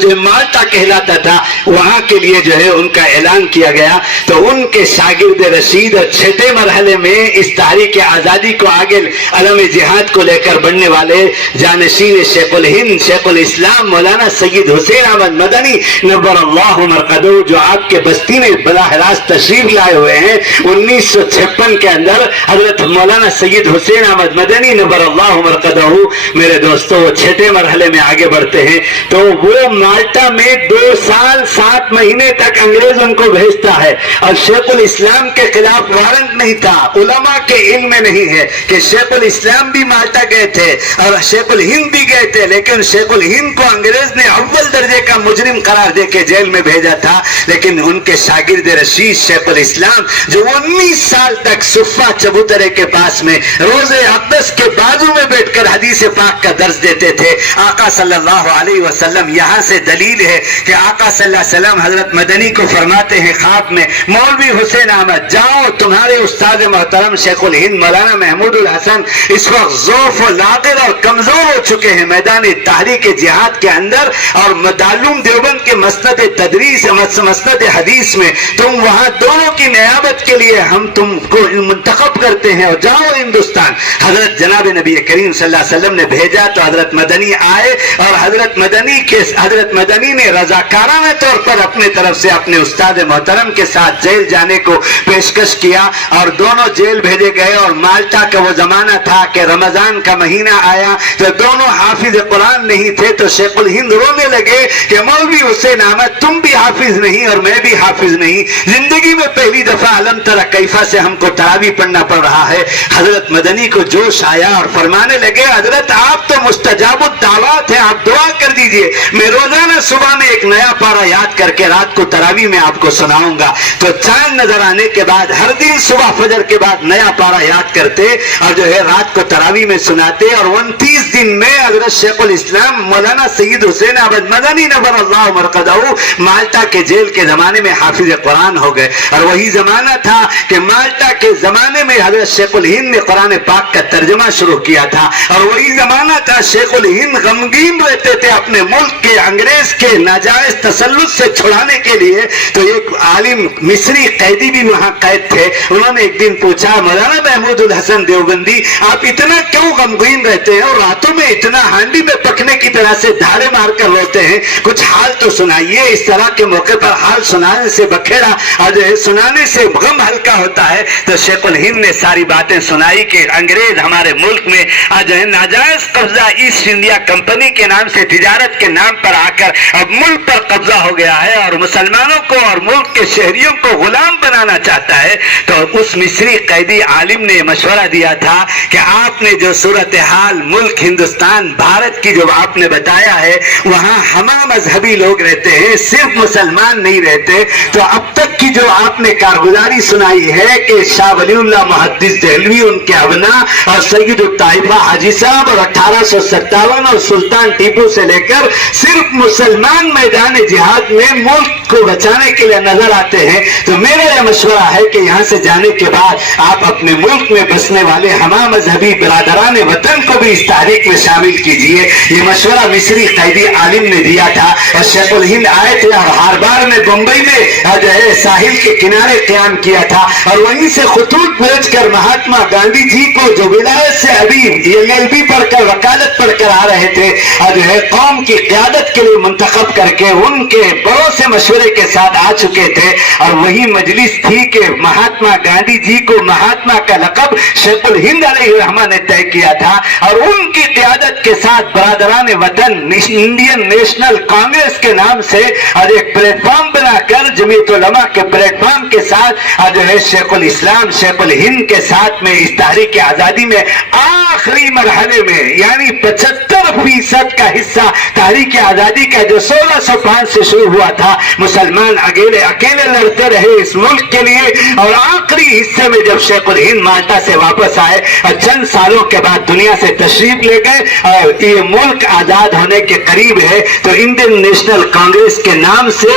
جو مالٹا کہلاتا تھا وہاں کے لیے جو ہے ان کا اعلان کیا گیا. تو ان کے شاگرد رشید 6 مرحلے میں اس تحریک آزادی کو آگے علم جہاد کو لے کر بڑھنے والے جانشین شیخ الہند شیخ الاسلام مولانا سید حسین احمد مدنی نور اللہ مرقدہ جو آپ کے بستی میں براہ راست تشریف لائے ہوئے ہیں. 1956 کے اندر حضرت مولانا سید حسین احمد مدنی نور اللہ مرقدہ میرے دوستوں وہ 6 مرحلے میں آگے بڑھتے ہیں. تو وہ مالٹا میں 2 سال 7 مہینے تک انگریز ان کو بھیجتا ہے اور شیخ الاسلام کے خلاف وارنٹ نہیں تھا. علماء کے علم میں نہیں ہے کہ شیخ الاسلام بھی مالٹا گئے تھے اور شیخ الہند بھی گئے تھے, لیکن شیخ الہند کو انگریز نے اول درجے کا مجرم قرار دے کے جیل میں بھیجا تھا. لیکن ان کے شاگرد رشید شیخ الاسلام جو 19 سال تک صفہ چبوترے کے پاس میں روز اقدس کے بازو میں بیٹھ کر حدیث پاک کا درس دیتے تھے. آقا صلی اللہ علیہ وسلم یہاں سے دلیل ہے کہ آقا صلی اللہ علیہ وسلم حضرت مدنی کو فرماتے ہیں خواب میں, مولوی حسین احمد جاؤ تمہارے استاد محترم شیخ الہند مولانا محمود الحسن اس وقت ضعف و لاغر اور کمزور ہو چکے ہیں میدان تحریک جہاد کے اندر اور دارالعلوم دیوبند کے مسند تدریس مسند حدیث میں تم وہاں دونوں کی نیابت کے لیے ہم تم کو منتخب کرتے ہیں اور جاؤ ہندوستان. حضرت جناب نبی کریم صلی اللہ علیہ وسلم نے بھیجا تو حضرت مدنی آئے اور حضرت مدنی نے رضاکارانہ طور پر اپنے طرف سے اپنے استاد محترم کے ساتھ جیل جانے کو پیشکش کیا اور دونوں جیل بھیجے گئے. اور مالٹا کا وہ زمانہ تھا کہ رمضان کا مہینہ آیا تو دونوں حافظ قرآن نہیں تھے تو شیخ الہند رونے لگے کہ مولوی حسین احمد تم بھی حافظ نہیں اور میں بھی حافظ نہیں, زندگی میں پہلی دفعہ علم ترى کیفا سے ہم کو تراویح پڑھنا پڑ رہا ہے. حضرت مدنی کو جوش آیا اور فرمانے لگے حضرت آپ تو مستجاب الدعوات ہیں, آپ دعا کر دیجئے, میں روزانہ صبح میں ایک نیا پارہ یاد کر کے رات کو تراویح میں آپ کو سناؤں گا. تو چاند نظر آنے کے بعد ہر دن صبح فجر کے بعد نیا پارہ یاد کرتے اور جو ہے رات کو تراویح میں سناتے. اور 29 دن میں حضرت شیخ الاسلام مولانا سید حسین احمد مدنی نور اللہ مرقدہ مالٹا کے جیل کے زمانے میں حافظ قرآن ہو گئے. اور وہی زمانہ تھا کہ مالٹا کے زمانے میں حضرت شیخ الہند نے قرآن پاک کا ترجمہ شروع کیا تھا. اور وہی زمانہ تھا شیخ الہند غمگین رہتے تھے اپنے ملک کے انگریز کے ناجائز تسلط سے چھڑانے کے لیے. تو ایک عالم مصری قیدی بھی وہاں قید تھے, انہوں نے ایک دن پوچھا مولانا محمود الحسن دیوبندی آپ اتنا کیوں غمگین رہتے ہیں اور راتوں میں اتنا ہانڈی میں پکنے کی طرح سے دھاڑے مار کر روتے ہیں, کچھ حال تو سنائیے. اس طرح کے موقع پر حال سنانے سے بکھیڑا اور جو ہے سنانے سے غم ہلکا ہوتا ہے. تو شیخ الہند نے ساری باتیں سنائی کہ انگریز ہمارے ملک میں جو ہے ناجائز قبضہ ایسٹ انڈیا کمپنی کے نام سے تجارت کے نام پر آ کر اب ملک پر قبضہ ہو گیا ہے اور مسلمانوں کو اور ملک کے شہریوں کو غلام بنانا چاہتا ہے، تو اس مصری قیدی عالم نے مشورہ دیا تھا کہ آپ نے جو صورتحال ملک ہندوستان بھارت کی جو آپ نے بتایا ہے، وہاں ہمہ مذہبی لوگ رہتے ہیں، صرف مسلمان نہیں رہتے، تو اب تک کی جو آپ نے کارگزاری سنائی ہے کہ شاہ ولی اللہ محدث دہلوی، ان کے ابناء اور سید الطائفہ حاجی صاحب، اور 1857 اور سلطان ٹیپو سے لے کر صرف مسلمان میدان جہاد میں ملک کو بچانے کے لیے نظر آتے ہیں، تو میرا یہ مشورہ ہے کہ یہاں سے جانے کے بعد آپ اپنے ملک میں بسنے والے ہمہ مذہبی برادران وطن کو بھی اس تحریک میں شامل کیجئے۔ یہ مشورہ مصری قیدی عالم نے دیا تھا، اور شیخ الہند آئے تھے اور ہاربار میں بمبئی میں جو ہے ساحل کے کنارے قیام کیا تھا، اور وہیں سے خطوط بھیج کر مہاتما گاندھی جی کو جو ولایت سے ابھی LLB پڑھ کر وکالت پڑھ کر آ رہے تھے، اور جو ہے قوم کی قیادت کے لیے منتخب کر کے ان کے بڑوں سے مشورے کے ساتھ آ چکے تھے، اور وہی مجلس تھی کہ مہاتما گاندھی جی کو مہاتما کا لقب شیخ الہند علیہ الرحمہ نے طے کیا تھا، اور ان کی قیادت کے ساتھ برادران وطن انڈین نیشنل کانگریس کے نام سے اور ایک پلیٹ فارم بنا کر جمعیت علماء کے پلیٹ فارم کے ساتھ اور جو ہے شیخ الاسلام شیخ الہند کے ساتھ میں اس تحریک آزادی میں آخری مرحلے میں یعنی 75% کا حصہ تحریک آزادی کا جو 1605 سے شروع ہوا تھا، مسلمان اکیلے لڑتے رہے اس ملک کے لیے، اور آخری حصے میں جب شیخ الہند مالٹا سے واپس آئے اور چند سالوں کے بعد دنیا سے تشریف لے گئے اور یہ ملک آزاد ہونے کے قریب ہے، تو انڈین نیشنل کانگریس کے نام سے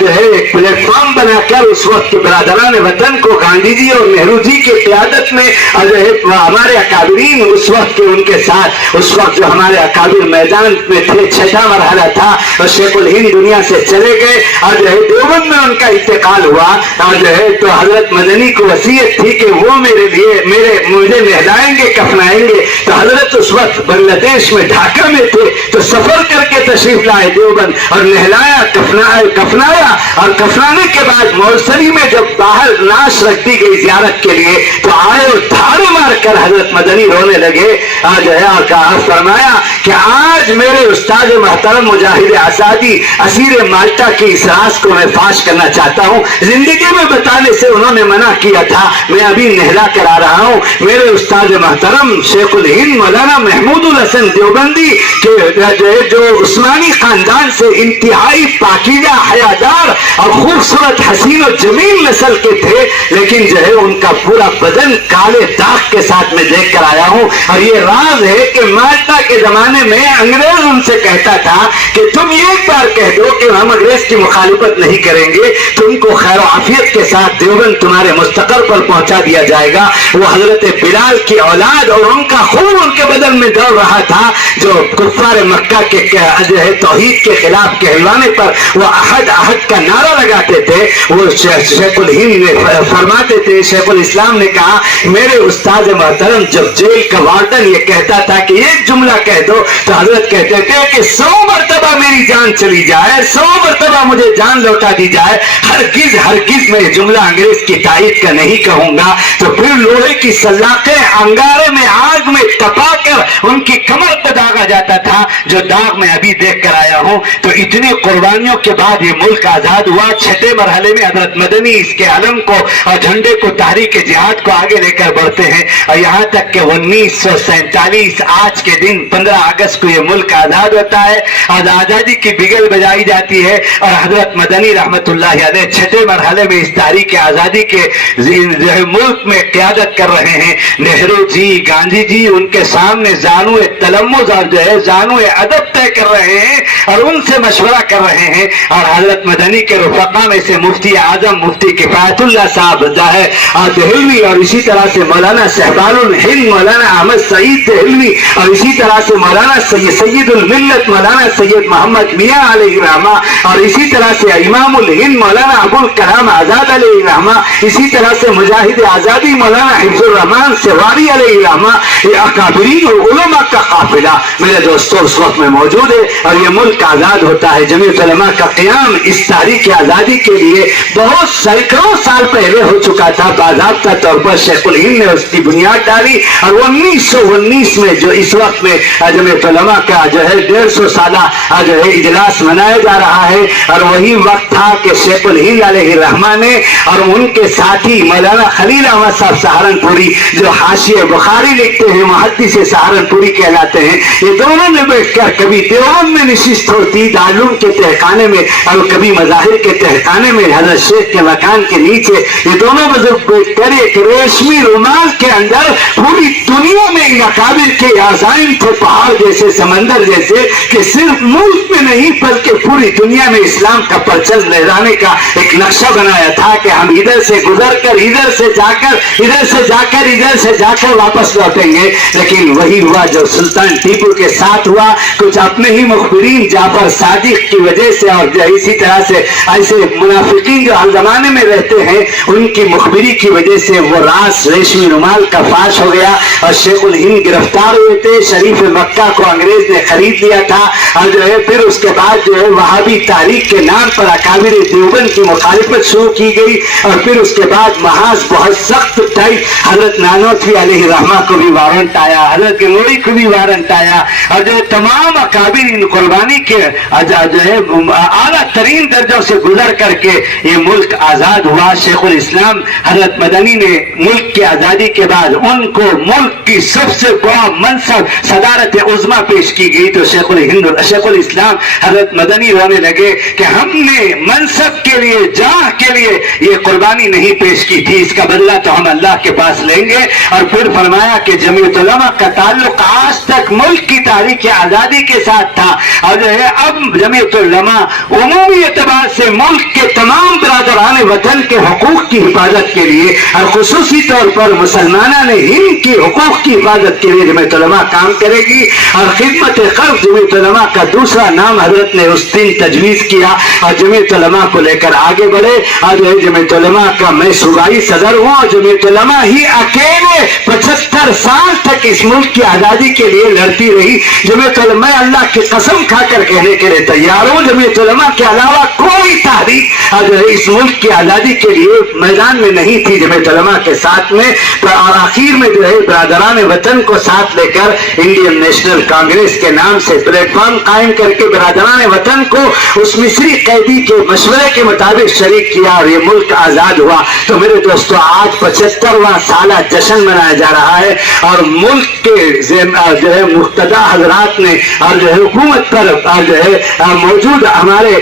جو ہے ایک پلیٹ فارم بنا کر اس وقت کے برادران وطن کو گاندھی جی اور نہرو جی کی قیادت میں جو ہے ہمارے اکابرین اس وقت کے ان کے ساتھ، اس وقت جو ہمارے اکابر میدان میں تھے، 6واں مرحلہ تھا، اور شیخ الہند دنیا سے چلے گئے، اور جو ہے دیوبند میں ان کا انتقال ہوا، اور جو ہے تو حضرت مدنی کو وصیت تھی کہ وہ مجھے نہلائیں گے کفنائیں گے، تو حضرت اس وقت بنگلہ دیش میں ڈھاکہ میں تھے، تو سفر کر کے تشریف لائے دیوبند اور نہلایا کفنایا، اور کفنانے کے بعد مولسری میں جب باہر لاش رکھ دی گئی زیارت کے لیے، تو آئے اور دھاڑے مار کر حضرت مدنی رونے لگے، جو ہے اور کہا فرمایا کہ آج میرے استاد محترم مجاہد آزادی اسیر مالٹا کی اس راز کو میں فاش کرنا چاہتا ہوں، زندگی میں بتانے سے انہوں نے منع کیا تھا، میں ابھی نہلا کر آ رہا ہوں، میرے استاد محترم شیخ الہند مولانا محمود الحسن دیوبندی جو عثمانی خاندان سے انتہائی پاکیزہ حیادار اور خوبصورت حسین و جمیل نسل کے تھے، لیکن جو ہے ان کا پورا بدن کالے داغ کے ساتھ میں دیکھ کر آیا ہوں، اور یہ راز ہے کہ مالٹا کے زمانے میں انگریز ان سے کہتا تھا کہ تم ایک بار کہہ دو کہ ہم انگریز کی مخالفت نہیں کریں گے، تم کو خیر و عافیت کے ساتھ دیوبند تمہارے مستقر پر پہنچا دیا جائے گا۔ وہ حضرت بلال کی اولاد اور ان کا خون ان کے بدن میں دوڑ رہا تھا، جو کفار مکہ کے جو ہے توحید کے خلاف کہلوانے پر وہ احد احد کا نعرہ لگاتے تھے، وہ شیخ الہند نے فرماتے تھے، شیخ الاسلام نے کہا میرے استاد محترم جب جیل کا وارڈن یہ کہتا تھا کہ ایک جملہ کہہ دو، تو حضرت کہتے تھے کہ 100 مرتبہ میری جان چلی جائے، 100 مرتبہ مجھے جان لوٹا دی جائے، ہرگز میں یہ جملہ انگریز کی تائید کا نہیں کہوں گا۔ تو پھر لوہے کی سلاخیں انگارے میں آگ میں تپا کر ان کی کمر پہ داغا جاتا تھا، جو داغ میں ابھی دیکھ کر آیا ہوں۔ تو اتنی قربانیوں کے بعد یہ ملک آزاد ہوا۔ 6 مرحلے میں حضرت مدنی اس کے علم کو اور جھنڈے کو تحریک جہاد کو آگے لے کر بڑھتے ہیں، اور یہاں تک کہ 1947 آج کے دن 15 اگست کو یہ ملک آزاد ہوتا ہے، اور آزادی کی بگل بجائی جاتی ہے، اور حضرت مدنی رحمت اللہ علیہ 6 مرحلے میں اس تحریک آزادی کے ملک میں قیادت کر رہے ہیں۔ نہرو جی گاندھی جی ان کے سامنے زانو تلمذ اور جو ہے زانو ادب طے کر رہے ہیں اور ان سے مشورہ کر رہے ہیں، اور حضرت مدنی کے رفقا میں سے مفتی اعظم مفتی کفایت اللہ صاحب دہلوی، اور اسی طرح سے مولانا صاحبان الہند مولانا احمد سعید دہلوی، اور اسی طرح سے مولانا سید الملت مولانا سید محمد میاں علیہ الرحمہ، اور اسی طرح سے امام الہند مولانا ابو الکلام آزاد علیہ الرحمہ، اسی طرح سے مجاہد آزادی مولانا حفظ الرحمان سواری علیہ الرحمہ، یہ اکابرین اور علماء کا قافلہ۔ میرے دوستوں اس وقت میں موجود ہے اور یہ ملک آزاد ہوتا ہے. جمعیت علماء کا قیام اس تاریخ آزادی کے لیے بہت سینکڑوں سال پہلے ہو چکا تھا. باضابطہ طور پر شیخ الہند نے اس کی بنیاد ڈالی اور 1919 میں جو اس وقت میں جمعیت علماء کا جو ہے 150 سالہ جو ہے اجلاس منایا جا رہا ہے. اور وہی وقت تھا کہ شیخ الہند علیہ الرحمہ نے اور ان کے ساتھی مولانا خلیل احمد صاحب سہارنپوری جو حاشیہ بخاری لکھتے ہیں, محدث سہارنپوری کہلاتے ہیں, یہ دونوں نے بیٹھ کر کبھی دیوبند میں نشست ہوتی دارالعلوم کے تہخانے میں اور کبھی مظاہر کے تہخانے میں حضرت شیخ کے مکان کے نیچے, یہ دونوں بزرگ بیٹھ کر ایک ریشمی رومال کے اندر پوری دنیا میں ان اکابر کے عزائم تھے پہاڑ جیسے, سمندر جیسے, کہ صرف ملک میں نہیں بلکہ پوری دنیا میں اسلام کا پرچم لہرانے کا ایک نقشہ بنایا تھا کہ ہم ادھر سے گزر کر ادھر سے جا کر ادھر سے جا کر ادھر سے جا کر واپس لوٹیں گے. لیکن وہی ہوا جو سلطان ٹیپو کے ساتھ ہوا. کچھ اپنے ہی مخبرین جعفر صادق کی وجہ سے اور اسی طرح سے ایسے منافقین جو ہر زمانے میں رہتے ہیں ان کی مخبری کی وجہ سے وہ راز ریشمی رومال کا فاش ہو گیا اور شیخ الہند گرفتار ہوئے تھے. شریف مکہ کو انگریز نے خرید لیا تھا اور جو ہے پھر اس کے بعد جو ہے وہابی تاریخ کے نام پر اکابر دیوبند کی مخالفت شروع کی گئی اور پھر اس کے بعد محاذ بہت سخت ٹائپ حضرت نانوتوی علیہ الرحمہ کو بھی وارنٹ آیا, حضرت گنگوئی کو بھی وارنٹ آیا اور جو تمام اکابر ان قربانی کے جو ہے اعلیٰ ترین درجوں سے گزر کر کے یہ ملک آزاد ہوا. شیخ الاسلام حضرت مدنی نے ملک کی آزادی کے بعد ان کو ملک کی سب سے بڑا منصب صدارت عظمیٰ پیش کی گئی تو شیخ الاسلام حضرت مدنی رونے لگے کہ ہم نے منصب کے لیے جاہ کے لیے یہ قربانی نہیں پیش کی تھی, اس کا بدلہ تو ہم اللہ کے پاس لیں گے. اور پھر فرمایا کہ جمعیت علماء کا تعلق آج تک ملک کی تاریخ آزادی کے ساتھ تھا اور جو ہے اب جمعیت علماء عمومی اعتبار سے ملک کے تمام برادران وطن کے حقوق کی حفاظت کے لیے اور خصوصی طور پر مسلمانان ہند کی حقوق کی حفاظت کے لیے جمعیت علماء کام کرے گی. اور خدمت خلق جمعیت علماء کا دوسرا نام حضرت نے اس دن تجویز کیا اور جمعیت علماء کو لے کر آگے بڑھے. اور جمعیت علماء کا میں صوبائی صدر ہوں اور جمعیت علماء ہی اکیلے 75 سال تک اس ملک کی آزادی کے لیے لڑتی رہی. جمعیت علماء اللہ کی قسم کھا کر کہنے کے لیے تیار ہوں جمعیت علماء کے علاوہ کوئی تحریک جو ہے اس ملک کی آزادی کے لیے میدان میں نہیں تھی جمعیت علماء کے ساتھ میں. اور آخر میں جو ہے برادران وطن کو ساتھ لے کر انڈین نیشنل کانگریس کے نام سے پلیٹ فارم قائم کر کے برادران وطن کو اس مصری قیدی کے مشورے کے مطابق شریک کیا اور یہ ملک آزاد ہوا. تو میرے دوستو آج 75واں سالہ جشن منایا جا رہا ہے اور ملک کے جو ہے مقتدی حضرات نے اور جو ہے حکومت پر اور جو ہے موجود ہمارے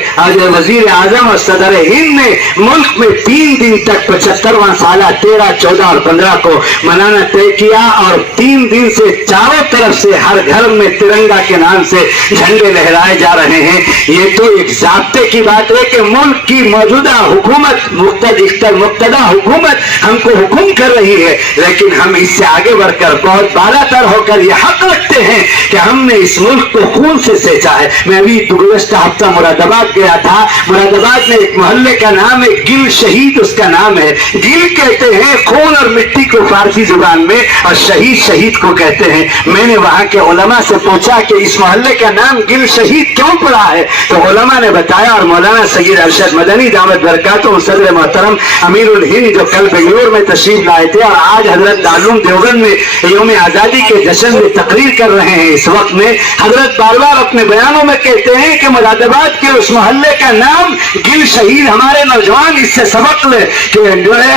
وزیر اعظم اور صدر ہند نے ملک میں 3 دن تک 75واں سالہ 13, 14 اور 15 کو منانا طے کیا اور 3 دن سے چاروں طرف سے ہر گھر میں ترنگا کے نام سے جھنڈے لہرائے جا رہے ہیں. یہ تو ایک ضابطے کی بات ہے کہ ملک کی موجودہ حکومت مقتدی حکومت ہم کو حکم کر رہی ہے, لیکن ہم اس سے آگے بڑھ کر بہت بالا تر ہو کر یہ حق رکھتے ہیں کہ ہم نے اس ملک کو خون سے سینچا ہے. میں ابھی گزشتہ ہفتہ مراد آباد گیا تھا. مراد آباد میں ایک محلے کا نام ہے گل شہید, اس کا نام ہے. گل کہتے ہیں خون اور مٹی کو فارسی زبان میں اور شہید کو کہتے ہیں. میں نے وہاں کے علماء سے پوچھا کہ اس محلے کا نام گل شہید کیوں پڑا ہے تو علماء نے بتایا اور مولانا سید ارشد مدنی دعوت برکاتہ صدر محترم امیر الہند جو کل بنگلور میں تشریف لائے تھے اور آج حضرت دارالعلوم دیوبند میں یوم آزادی کے جشن میں تقریر کر رہے ہیں اس وقت میں, حضرت بار بار اپنے بیانوں میں کہتے ہیں کہ مراد آباد کے اس محلے کا نام گل شہید. ہمارے نوجوان اس سے سبق لے کہ جو ہے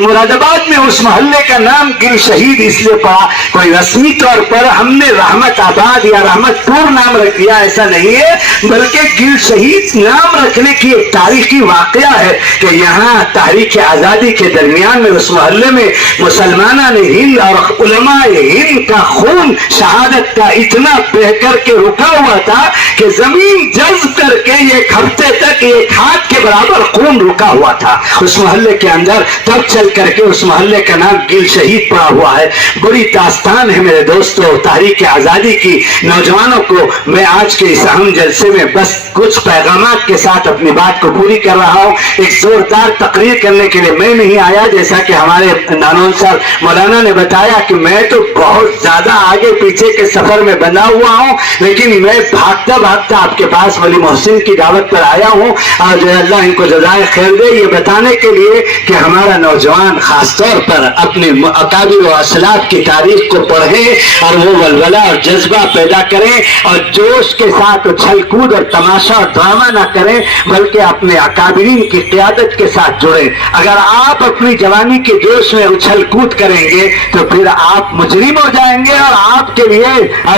مراد آباد میں اس محلے کا نام گل شہید اس لیے پڑا. کوئی رسمی طور پر ہم نے رحمت آباد یا رحمت پور نام رکھ دیا ایسا نہیں ہے, بلکہ گل شہید نام رکھنے کی ایک تاریخی واقعہ ہے کہ یہاں تحریک آزادی کے درمیان میں اس محلے میں مسلمانان ہند اور علماء ہند کا خون شہادت کا اتنا بہ کر کے رکا ہوا تھا کہ زمین جذب کر کے ایک ہفتے تک ایک ہاتھ کے برابر خون رکا ہوا تھا اس محلے کے اندر. تب چل کر کے اس محلے کا نام گل شہید پڑا ہوا ہے. بڑی داستان ہے میرے دوستو تحریک آزادی کی. نوجوانوں کو میں آج کے اس اہم جلسے میں بس کچھ پیغامات کے ساتھ اپنی بات کو پوری کر رہا ہوں. ایک زوردار تقریر کرنے کے لیے میں نہیں آیا, جیسا کہ ہمارے نانون صاحب مولانا نے بتایا کہ میں تو بہت زیادہ آگے پیچھے کے سفر گھر میں بنا ہوا ہوں، لیکن میں بھاگتا بھاگتا آپ کے پاس ولی محسن کی دعوت پر آیا ہوں، اور جو ہے اللہ ان کو جزائے خیر دے، یہ بتانے کے لیے کہ ہمارا نوجوان خاص طور پر اپنے اکابر و اسلاف کی تاریخ کو پڑھیں اور وہ ولولہ اور جذبہ پیدا کریں اور جوش کے ساتھ اچھل کود اور تماشا اور ڈرامہ نہ کریں، بلکہ اپنے اکابرین کی قیادت کے ساتھ جڑیں۔ اگر آپ اپنی جوانی کے جوش میں اچھل کود کریں گے تو پھر آپ مجرم ہو جائیں گے اور آپ کے لیے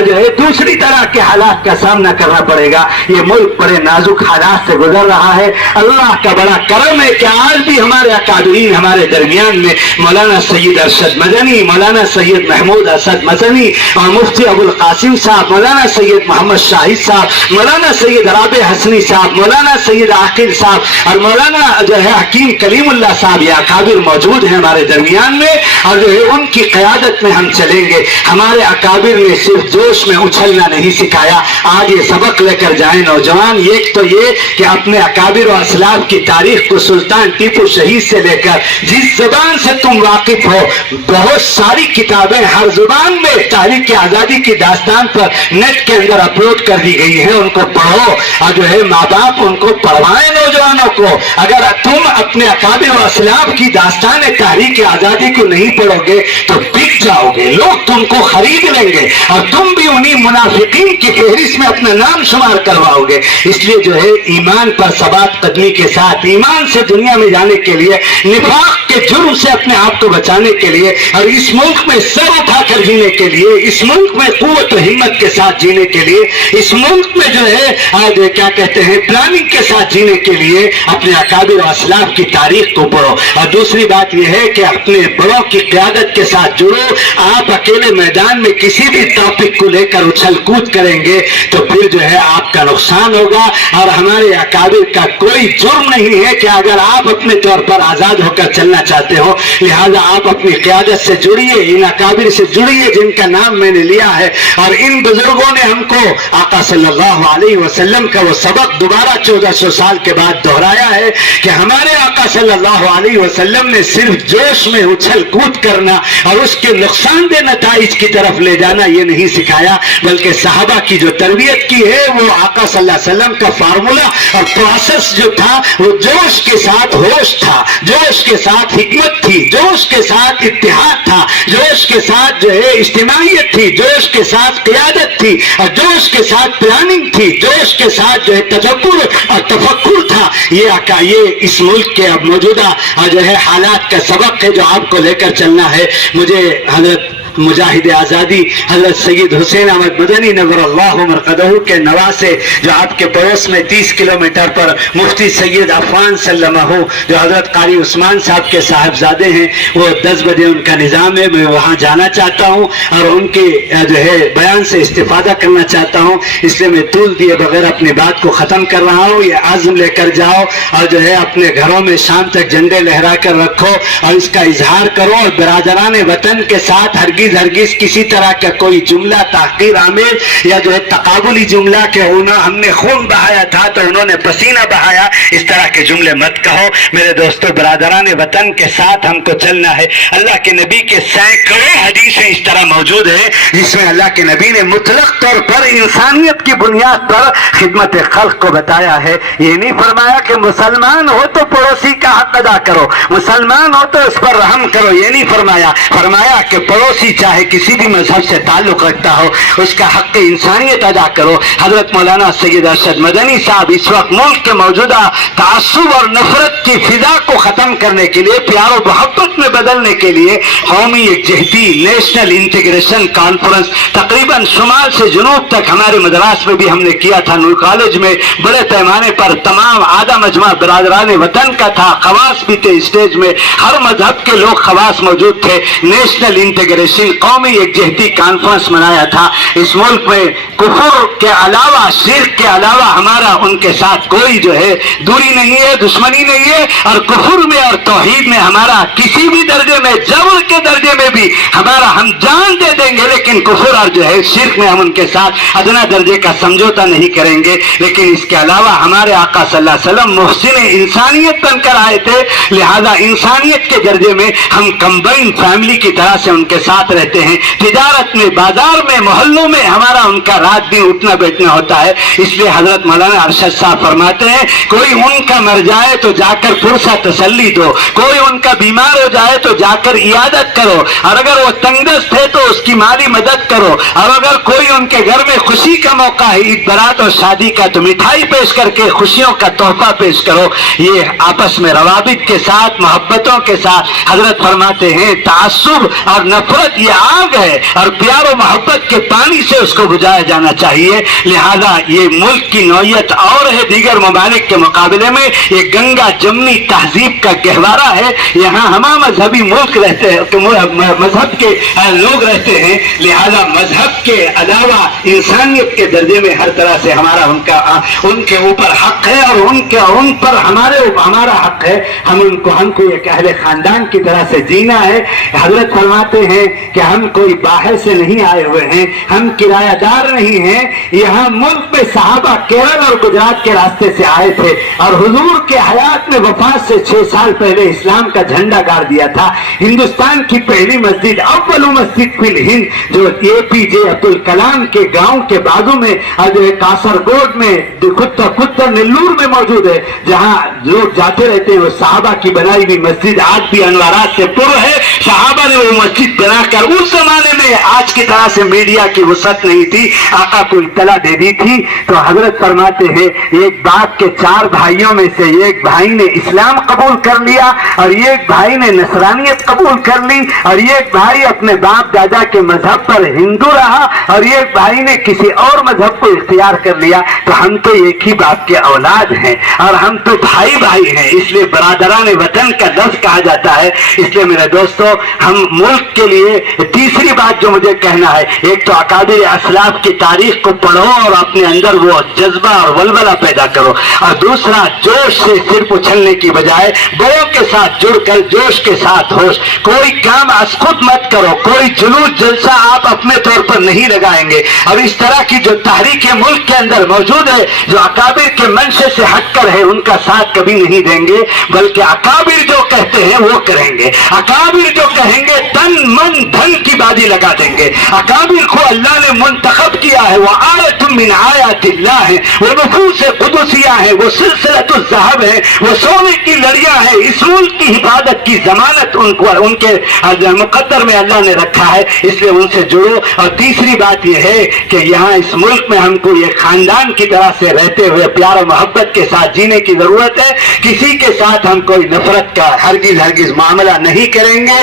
جو ہے دوسری طرح کے حالات کا سامنا کرنا پڑے گا۔ یہ ملک بڑے نازک حالات سے گزر رہا ہے، اللہ کا بڑا کرم ہے کہ آج بھی ہمارے اکابرین ہمارے درمیان میں مولانا سید ارشد مدنی، مولانا سید محمود اسد مدنی اور مفتی ابو القاسم صاحب، مولانا سید محمد شاہد صاحب، مولانا سید رابع حسنی صاحب، مولانا سید عاقل صاحب اور مولانا جو ہے حکیم کلیم اللہ صاحب، یہ اکابر موجود ہیں ہمارے درمیان میں، اور جو ہے ان کی قیادت میں ہم چلیں گے۔ ہمارے اکابر نے صرف جوش میں اچھلنا نہیں سکھایا، آج یہ سبق لے کر جائیں نوجوان، ایک تو یہ کہ اپنے اکابر و اسلاف کی تاریخ کو سلطان ٹیپو شہید سے لے کر جس زبان سے تم واقف ہو، بہت ساری کتابیں ہر زبان میں تحریک آزادی کی داستان پر نیٹ کے اندر اپلوڈ کر دی گئی ہیں، ان کو پڑھو، اور جو ہے ماں باپ ان کو پڑھوائیں نوجوانوں کو۔ اگر تم اپنے اکابر و اسلاف کی داستان تحریک آزادی کو نہیں پڑھو گے تو بک جاؤ گے، لوگ تم کو خرید لیں گے اور تم بھی انہی منافقین کی فہرست میں اپنا نام شمار کرواؤ گے۔ اس لیے جو ہے ایمان پر ثبات قدمی کے ساتھ، ایمان سے دنیا میں جانے کے لیے، نفاق کے جرم سے اپنے آپ کو بچانے کے لیے اور اس ملک میں سر اٹھا کر جینے کے لیے، اس ملک میں قوت و ہمت کے ساتھ جینے کے لیے، اس ملک میں جو ہے آج کیا کہتے ہیں پلاننگ کے ساتھ جینے کے لیے اپنے اکابر و اسلاف کی تاریخ کو پڑھو۔ اور دوسری بات یہ ہے کہ اپنے بڑوں کی قیادت کے ساتھ جڑو۔ آپ اکیلے میدان میں کسی بھی ٹاپک کو لے کر اچھل کود کریں گے تو پھر جو ہے آپ کا نقصان ہوگا، اور ہمارے اکابر کا کوئی جرم نہیں ہے کہ اگر آپ اپنے طور پر آزاد ہو کر چلنا چاہتے ہو، لہذا آپ اپنی قیادت سے جڑیے، ان اکابر سے جڑیے جن کا نام میں نے لیا ہے، اور ان بزرگوں نے ہم کو آقا صلی اللہ علیہ وسلم کا وہ سبق دوبارہ 1400 سال کے بعد دہرایا ہے کہ ہمارے آقا صلی اللہ علیہ وسلم نے صرف جوش میں اچھل کود کرنا اور اس کے نقصان دہ نتائج کی طرف لے جانا یہ نہیں سکھایا، بلکہ صحابہ کی جو تربیت کی ہے وہ آقا صلی اللہ علیہ وسلم کا فارمولا اور پروسیس جو تھا وہ جوش کے ساتھ ہوش تھا، جوش کے ساتھ حکمت تھی، جوش کے ساتھ اتحاد تھا، جوش کے ساتھ جو ہے اجتماعیت تھی، جوش کے ساتھ قیادت تھی، اور جوش کے ساتھ پلاننگ تھی، جوش کے ساتھ جو ہے تدبر اور تفکر تھا۔ یہ اس ملک کے اب موجودہ جو ہے حالات کا سبق ہے جو آپ کو لے کر چلنا ہے۔ مجھے حضرت مجاہد آزادی حضرت سید حسین احمد مدنی نور اللہ مرقدہ کے نواسے جو آپ کے پڑوس میں 30 کلومیٹر پر مفتی سید عفان سلمہ جو حضرت قاری عثمان صاحب کے صاحبزادے ہیں، وہ 10 بجے ان کا نظام ہے، میں وہاں جانا چاہتا ہوں اور ان کے جو ہے بیان سے استفادہ کرنا چاہتا ہوں، اس لیے میں طول دیے بغیر اپنی بات کو ختم کر رہا ہوں۔ یہ عزم لے کر جاؤ اور جو ہے اپنے گھروں میں شام تک جھنڈے لہرا کر رکھو اور اس کا اظہار کرو، اور برادران وطن کے ساتھ ہرگز کسی طرح کا کوئی جملہ تحقیر آمیز یا جو ہے تقابلی جملہ کہ ہم نے خون بہایا تھا تو انہوں نے پسینہ بہایا، اس طرح کے جملے مت کہو۔ میرے دوستو، برادران وطن کے ساتھ ہم کو چلنا ہے۔ اللہ کے نبی کے سینکڑوں حدیثیں اس طرح موجود ہیں جس میں اللہ کے نبی نے مطلق طور پر انسانیت کی بنیاد پر خدمت خلق کو بتایا ہے۔ یہ نہیں فرمایا کہ مسلمان ہو تو پڑوسی کا حق ادا کرو، مسلمان ہو تو اس پر رحم کرو، یہ نہیں فرمایا۔ فرمایا کہ پڑوسی چاہے کسی بھی مذہب سے تعلق رکھتا ہو اس کا حق انسانیت ادا کرو۔ حضرت مولانا سید ارشد مدنی صاحب اس وقت ملک کے موجودہ تعصب اور نفرت کی فضا کو ختم کرنے کے لیے، پیار و محبت میں بدلنے کے لیے قومی یکجہتی نیشنل انٹیگریشن کانفرنس تقریباً شمال سے جنوب تک ہمارے مدراس میں بھی ہم نے کیا تھا، نور کالج میں بڑے پیمانے پر تمام آدھا مجمع برادران وطن کا تھا، خواص بھی تھے، اسٹیج میں ہر مذہب کے لوگ خواص موجود تھے۔ نیشنل انٹیگریشن قومی یکجہتی کانفرنس منایا تھا۔ اس ملک میں کفر کے علاوہ، شرک کے علاوہ ہمارا ان کے ساتھ کوئی جو ہے دوری نہیں ہے، دشمنی نہیں ہے، اور کفر میں اور توحید میں ہمارا کسی بھی درجے میں، جبر کے درجے میں بھی ہمارا ہم جان دے دیں گے، لیکن کفر اور جو ہے شرک میں ہم ان کے ساتھ ادنا درجے کا سمجھوتا نہیں کریں گے۔ لیکن اس کے علاوہ ہمارے آقا صلی اللہ علیہ وسلم محسن انسانیت بن کر آئے تھے، لہذا انسانیت کے درجے میں ہم کمبائن فیملی کی طرح سے ان کے ساتھ رہتے ہیں, تجارت میں, بازار میں, محلوں میں ہمارا ان کا رات دن اٹھنا بیٹھنا ہوتا ہے. اس لیے حضرت مولانا ارشد صاحب فرماتے ہیں کوئی ان کا مر جائے تو جا کر پرسہ تسلی دو, کوئی ان کا بیمار ہو جائے تو جا کر عیادت کرو, اور اگر وہ تنگ دست ہے تو اس کی مالی مدد کرو, اور اگر کوئی ان کے گھر میں خوشی کا موقع ہے, عید برات اور شادی کا, تو مٹھائی پیش کر کے خوشیوں کا تحفہ پیش کرو. یہ آپس میں روابط کے ساتھ, محبتوں کے ساتھ. حضرت فرماتے ہیں تعصب اور نفرت یہ آگ ہے, اور پیار و محبت کے پانی سے اس کو بجھایا جانا چاہیے. لہذا یہ ملک کی نوعیت اور ہے دیگر ممالک کے مقابلے میں, یہ گنگا جمنی تہذیب کا گہوارہ ہے. یہاں ہمہ مذہبی ملک رہتے ہیں, مذہب کے لوگ رہتے ہیں, لہذا مذہب کے علاوہ انسانیت کے درجے میں ہر طرح سے ہمارا ان کے اوپر حق ہے, اور ان پر ہمارا حق ہے. ہم کو ایک اہل خاندان کی طرح سے جینا ہے. حضرت فرماتے ہیں کہ ہم کوئی باہر سے نہیں آئے ہوئے ہیں, ہم کرایہ دار نہیں ہیں. یہاں ملک میں صحابہ کیرل اور گجرات کے راستے سے آئے تھے, اور حضور کے حیات میں وفات سے 6 سال پہلے اسلام کا جھنڈا گاڑ دیا تھا. ہندوستان کی پہلی مسجد, اول مسجد فی الہند, جو APJ عبد الکلام کے گاؤں کے بازو میں, کاسرگوڈ میں, خطر نلور میں موجود ہے, جہاں لوگ جاتے رہتے ہیں. وہ صحابہ کی بنائی ہوئی مسجد آج بھی انوارات سے پر ہے. صحابہ نے وہ مسجد بنا کر, اس زمانے میں آج کی طرح سے میڈیا کی وسعت نہیں تھی, آقا کو اطلاع دے دی تھی. تو حضرت فرماتے ہیں ایک باپ کے 4 بھائیوں میں سے ایک بھائی نے اسلام قبول کر لیا, اور ایک بھائی نے نصرانیت قبول کر لی, اور ایک بھائی اپنے باپ دادا کے مذہب پر ہندو رہا, اور ایک بھائی نے کسی اور مذہب کو اختیار کر لیا. تو ہم تو ایک ہی باپ کے اولاد ہیں, اور ہم تو بھائی بھائی ہیں. اس لیے برادران وطن کا لفظ کہا جاتا ہے. اس لیے میرے دوستو, ہم ملک کے لیے تیسری بات جو مجھے کہنا ہے, ایک تو اکابر اسلاف کی تاریخ کو پڑھو اور اپنے اندر وہ جذبہ اور ولولہ پیدا کرو, اور دوسرا جوش سے صرف اچھلنے کی بجائے بڑوں کے ساتھ جڑ کر جوش کے ساتھ ہوش. کوئی کام از خود مت کرو, کوئی جلوس جلسہ آپ اپنے طور پر نہیں لگائیں گے. اور اس طرح کی جو تحریک ملک کے اندر موجود ہے, جو اکابر کے منشے سے ہٹ کر ہے, ان کا ساتھ کبھی نہیں دیں گے, بلکہ اکابر جو کہتے ہیں وہ کریں گے. اکابر جو کہیں گے تن من دھن کی بازی لگا دیں گے. اکابر کو اللہ نے منتخب کیا ہے, وہ آیت من آیات اللہ ہے, وہ نفوس قدسیہ ہے, وہ سلسلۃ الذہب ہے, وہ سونے کی لڑیاں ہے. اس ملک کی حفاظت کی ضمانت ان کے مقدر میں اللہ نے رکھا ہے. اس لیے ان سے جڑو. اور تیسری بات یہ ہے کہ یہاں اس ملک میں ہم کو یہ خاندان کی طرح سے رہتے ہوئے پیار و محبت کے ساتھ جینے کی ضرورت ہے. کسی کے ساتھ ہم کوئی نفرت کا ہرگز معاملہ نہیں کریں گے.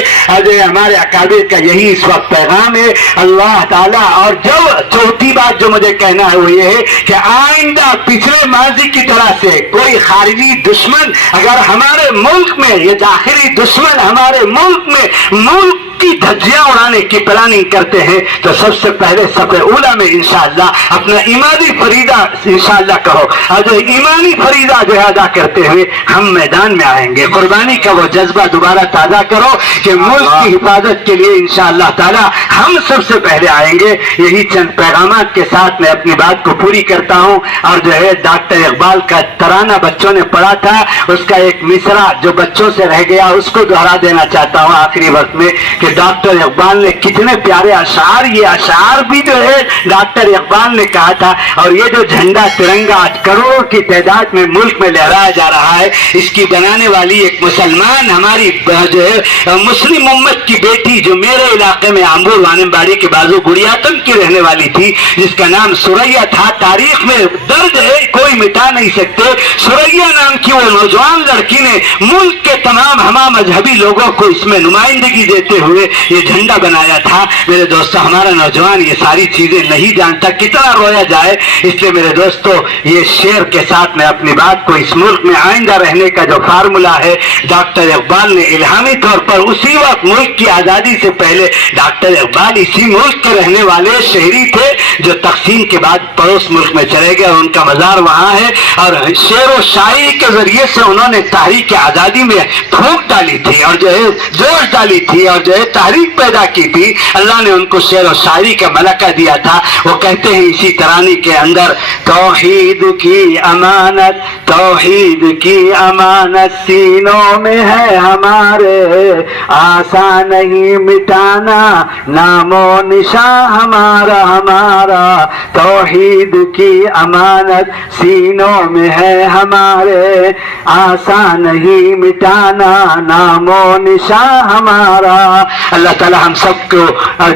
ہمارے اکابر کا یہی اس وقت پیغام ہے. اللہ تعالیٰ, اور جو چوتھی بات جو مجھے کہنا ہے وہ یہ ہے کہ آئندہ پچھلے ماضی کی طرح سے کوئی خارجی دشمن اگر ہمارے ملک میں, یہ داخلی دشمن ہمارے ملک میں ملک کی دھجیاں اڑانے کی پلاننگ کرتے ہیں, تو سب سے پہلے صف اولا میں انشاءاللہ اپنا ایمانی فریضہ انشاءاللہ کہو, اور جو ایمانی فریضہ جو ادا کرتے ہوئے ہم میدان میں آئیں گے. قربانی کا وہ جذبہ دوبارہ تازہ کرو کہ ملک کی حفاظت کے لیے انشاءاللہ تعالی ہم سب سے پہلے آئیں گے. یہی چند پیغامات کے ساتھ میں اپنی بات کو پوری کرتا ہوں. اور جو ہے ڈاکٹر اقبال کا ترانہ بچوں نے پڑھا تھا, اس کا ایک مصرع جو بچوں سے رہ گیا اس کو دہرا دینا چاہتا ہوں آخری وقت میں, کہ ڈاکٹر اقبال نے کتنے پیارے اشعار, یہ اشعار بھی جو ہے ڈاکٹر اقبال نے کہا تھا. اور یہ جو جھنڈا ترنگا 8 کروڑ کی تعداد میں ملک میں لہرایا جا رہا ہے, اس کی بنانے والی ایک مسلمان ہماری جو ہے مسلم امت کی بیٹی, جو میرے علاقے میں آمبور وانمباڑی کے بازو گڑیاتن کی رہنے والی تھی, جس کا نام سریا تھا. تاریخ میں درج ہے, کوئی مٹا نہیں سکتے. سریا نام کی وہ نوجوان لڑکی نے ملک کے تمام ہمہ مذہبی لوگوں کو اس میں نمائندگی دیتے ہوئے یہ جھنڈا بنایا تھا. میرے دوستو, ہمارا نوجوان یہ ساری چیزیں نہیں جانتا, کتنا رویا جائے. اس لیے میرے دوستو, یہ شعر کے ساتھ میں اپنی بات کو, اس ملک میں آئندہ رہنے کا جو فارمولا ہے ڈاکٹر اقبال نے الہامی طور پر اسی وقت ملک کی آزادی سے پہلے, ڈاکٹر اقبال اسی ملک کے رہنے والے شہری تھے جو تقسیم کے بعد پڑوس ملک میں چلے گئے, ان کا مزار وہاں ہے. اور شعر و شاعری کے ذریعے سے انہوں نے تحریک آزادی میں پھونک ڈالی تھی, اور جو ہے جوش ڈالی تھی, اور جو ہے تحریک پیدا کی تھی. اللہ نے ان کو شعر و شاعری کا ملکہ دیا تھا. وہ کہتے ہیں اسی ترانے کے اندر توحید کی امانت، توحید کی امانت سینوں میں ہے ہمارے، آسان نہیں مٹانا نام و نشان ہمارا ہمارا، توحید کی امانت سینوں میں ہے ہمارے، آسان نہیں مٹانا نام و نشان ہمارا۔ اللہ تعالی ہم سب کو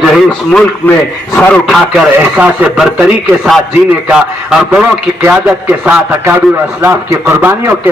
جو ہے اس ملک میں سر اٹھا کر احساس برتری کے ساتھ جینے کا اور بڑوں کی قیادت کے ساتھ اکابر و اسلاف کی قربانیوں کے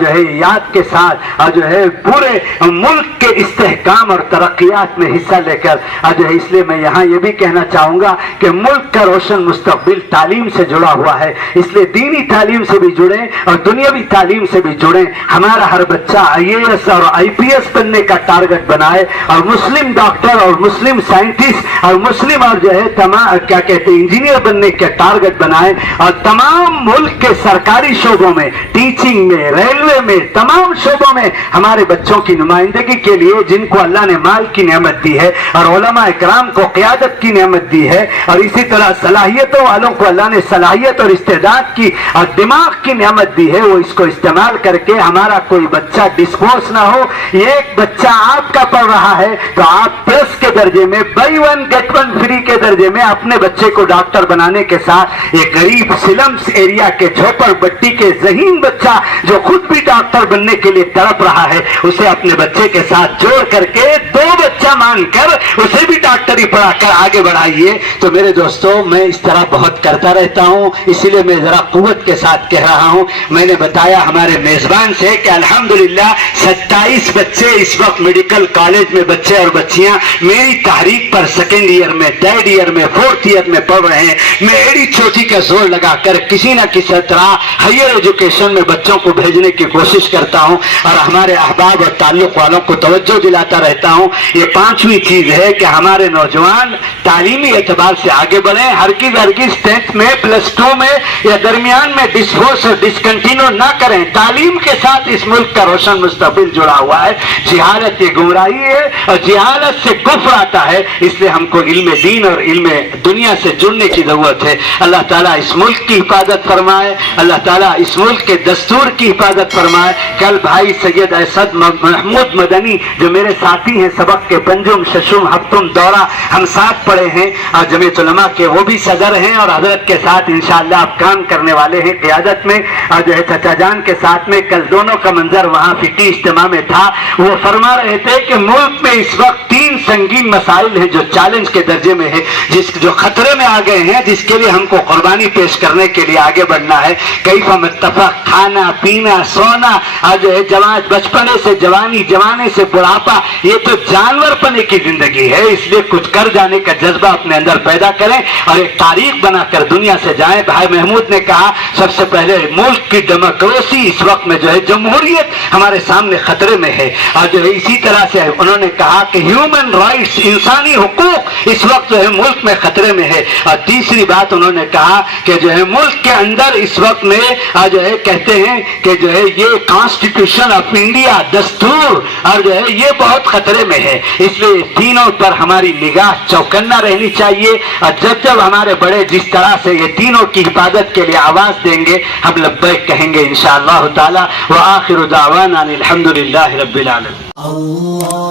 جو ہے یاد کے ساتھ جو ہے پورے ملک کے استحکام اور ترقیات میں حصہ لے کر جو ہے، اس لیے میں یہاں یہ بھی کہنا چاہوں گا کہ ملک کا روشن مستقبل تعلیم سے جڑا ہوا ہے، اس لیے دینی تعلیم سے بھی جڑیں اور دنیاوی تعلیم سے بھی جڑیں۔ ہمارا ہر بچہ IAS اور IPS بننے کا ٹارگٹ بنائے اور مسلم ڈاکٹر اور مسلم سائنٹسٹ اور مسلم اور جو ہے تمام کیا کہتے ہیں انجینئر بننے کے ٹارگٹ بنائے، اور تمام ملک کے سرکاری شعبوں میں، ٹیچنگ میں، ریلوے میں، تمام شعبوں میں ہمارے بچوں کی نمائندگی کے لیے جن کو اللہ نے مال کی نعمت دی ہے اور علماء اکرام کو قیادت کی نعمت دی ہے، اور اسی طرح صلاحیتوں والوں کو اللہ نے صلاحیت اور استعداد کی اور دماغ کی نعمت دی ہے، وہ اس کو استعمال کر کے ہمارا کوئی بچہ ڈسپوز نہ ہو۔ یہ ایک بچہ آپ کا پڑھ رہا ہے تو آپ پلس کے درجے میں buy one get one free کے درجے میں اپنے بچے کو ڈاکٹر بنانے کے ساتھ ایک غریب سلمس ایریا کے جھوپڑ بٹی کے ذہین بچہ جو خود بھی ڈاکٹر بننے کے لیے تڑپ رہا ہے، اسے اپنے بچے کے ساتھ جوڑ کر کے دو بچہ مان کر اسے بھی ڈاکٹری پڑھا کر آگے بڑھائیے۔ تو میرے دوستوں، میں اس طرح بہت کرتا رہتا ہوں، اسی لیے میں ذرا قوت کے ساتھ کہہ رہا ہوں۔ میں نے بتایا ہمارے میزبان سے کہ الحمدللہ 27 بچے اس وقت میڈیکل کالج میں بچے اور بچیاں میری تحریک پر سیکنڈ ایئر میں، تھرڈ ایئر میں، فورتھ ایئر میں پڑھ رہے ہیں۔ میں ایڑی چوٹی کا زور لگا کر کسی نہ کسی طرح ہائر ایجوکیشن میں بچوں کو بھیجنے کی کوشش کرتا ہوں اور ہمارے احباب اور تعلق والوں کو توجہ دلاتا رہتا ہوں۔ یہ پانچویں چیز ہے کہ ہمارے نوجوان تعلیمی اعتبار سے آگے بڑھیں، ہرگز 10th میں، +2 میں یا درمیان میں ڈسپوز اور ڈسکنٹینیو نہ کریں۔ تعلیم کے ساتھ اس ملک کا روشن مستقبل جڑا ہوا ہے۔ جہالت یہ گمراہی ہے اور جہالت سے کفر آتا ہے، اس لیے ہم کو علم دین اور علم دنیا سے جڑنے کی ضرورت ہے۔ اللہ تعالیٰ اس ملک کی حفاظت فرمائے، اللہ تعالیٰ اس ملک کے دستور کی حفاظت فرمائے۔ کل بھائی سید اسد محمود مدنی جو میرے ساتھی ہیں سبق کے، پنجم ششم ہفتم دورہ ہم ساتھ پڑھے ہیں اور جمعیت علماء کے وہ بھی صدر ہیں اور حضرت کے ساتھ انشاءاللہ آپ کام کرنے والے ہیں قیادت میں، اور جو ہے چچا جان کے ساتھ میں کل دونوں کا منظر وہاں فقہی اجتماع میں تھا۔ وہ فرما رہے تھے کہ ملک میں اس وقت 3 سنگین مسائل ہیں جو چیلنج کے درجے میں ہے، جو خطرے میں آ گئے ہیں، جس کے لیے ہم کو قربانی پیش کرنے کے لیے آگے بڑھنا ہے۔ کیف متفق، کھانا پینا سونا، اور جو ہے بچپنے سے جوانی، جوانے سے بڑھاپا، یہ تو جانور پنے کی زندگی ہے۔ اس لیے کچھ کر جانے کا جذبہ اپنے اندر پیدا کریں اور ایک تاریخ بنا کر دنیا سے جائیں۔ بھائی محمود نے کہا سب سے پہلے ملک کی ڈیموکریسی اس وقت میں جو ہے جمہوریت ہمارے سامنے خطرے میں ہے، اور جو ہے اسی طرح سے انہوں نے کہا کہ ہیومن رائٹس، انسانی حقوق اس وقت جو ہے ملک میں خطرے میں ہے۔ اور تیسری بات انہوں نے کہا کہ جو ہے ملک کے اندر اس وقت میں جو ہے کہتے ہیں کہ جو ہے یہ کانسٹیٹیوشن آف انڈیا، دستور، اور جو ہے یہ بہت خطرے میں ہے۔ اس لیے تینوں پر ہماری نگاہ چوکنا رہنی چاہیے، اور جب جب ہمارے بڑے جس طرح سے یہ تینوں کی حفاظت کے لیے آواز دیں گے ہم لبیک کہیں گے انشاءاللہ تعالی۔ وآخر دعوانا الحمدللہ رب العالمین۔ Allah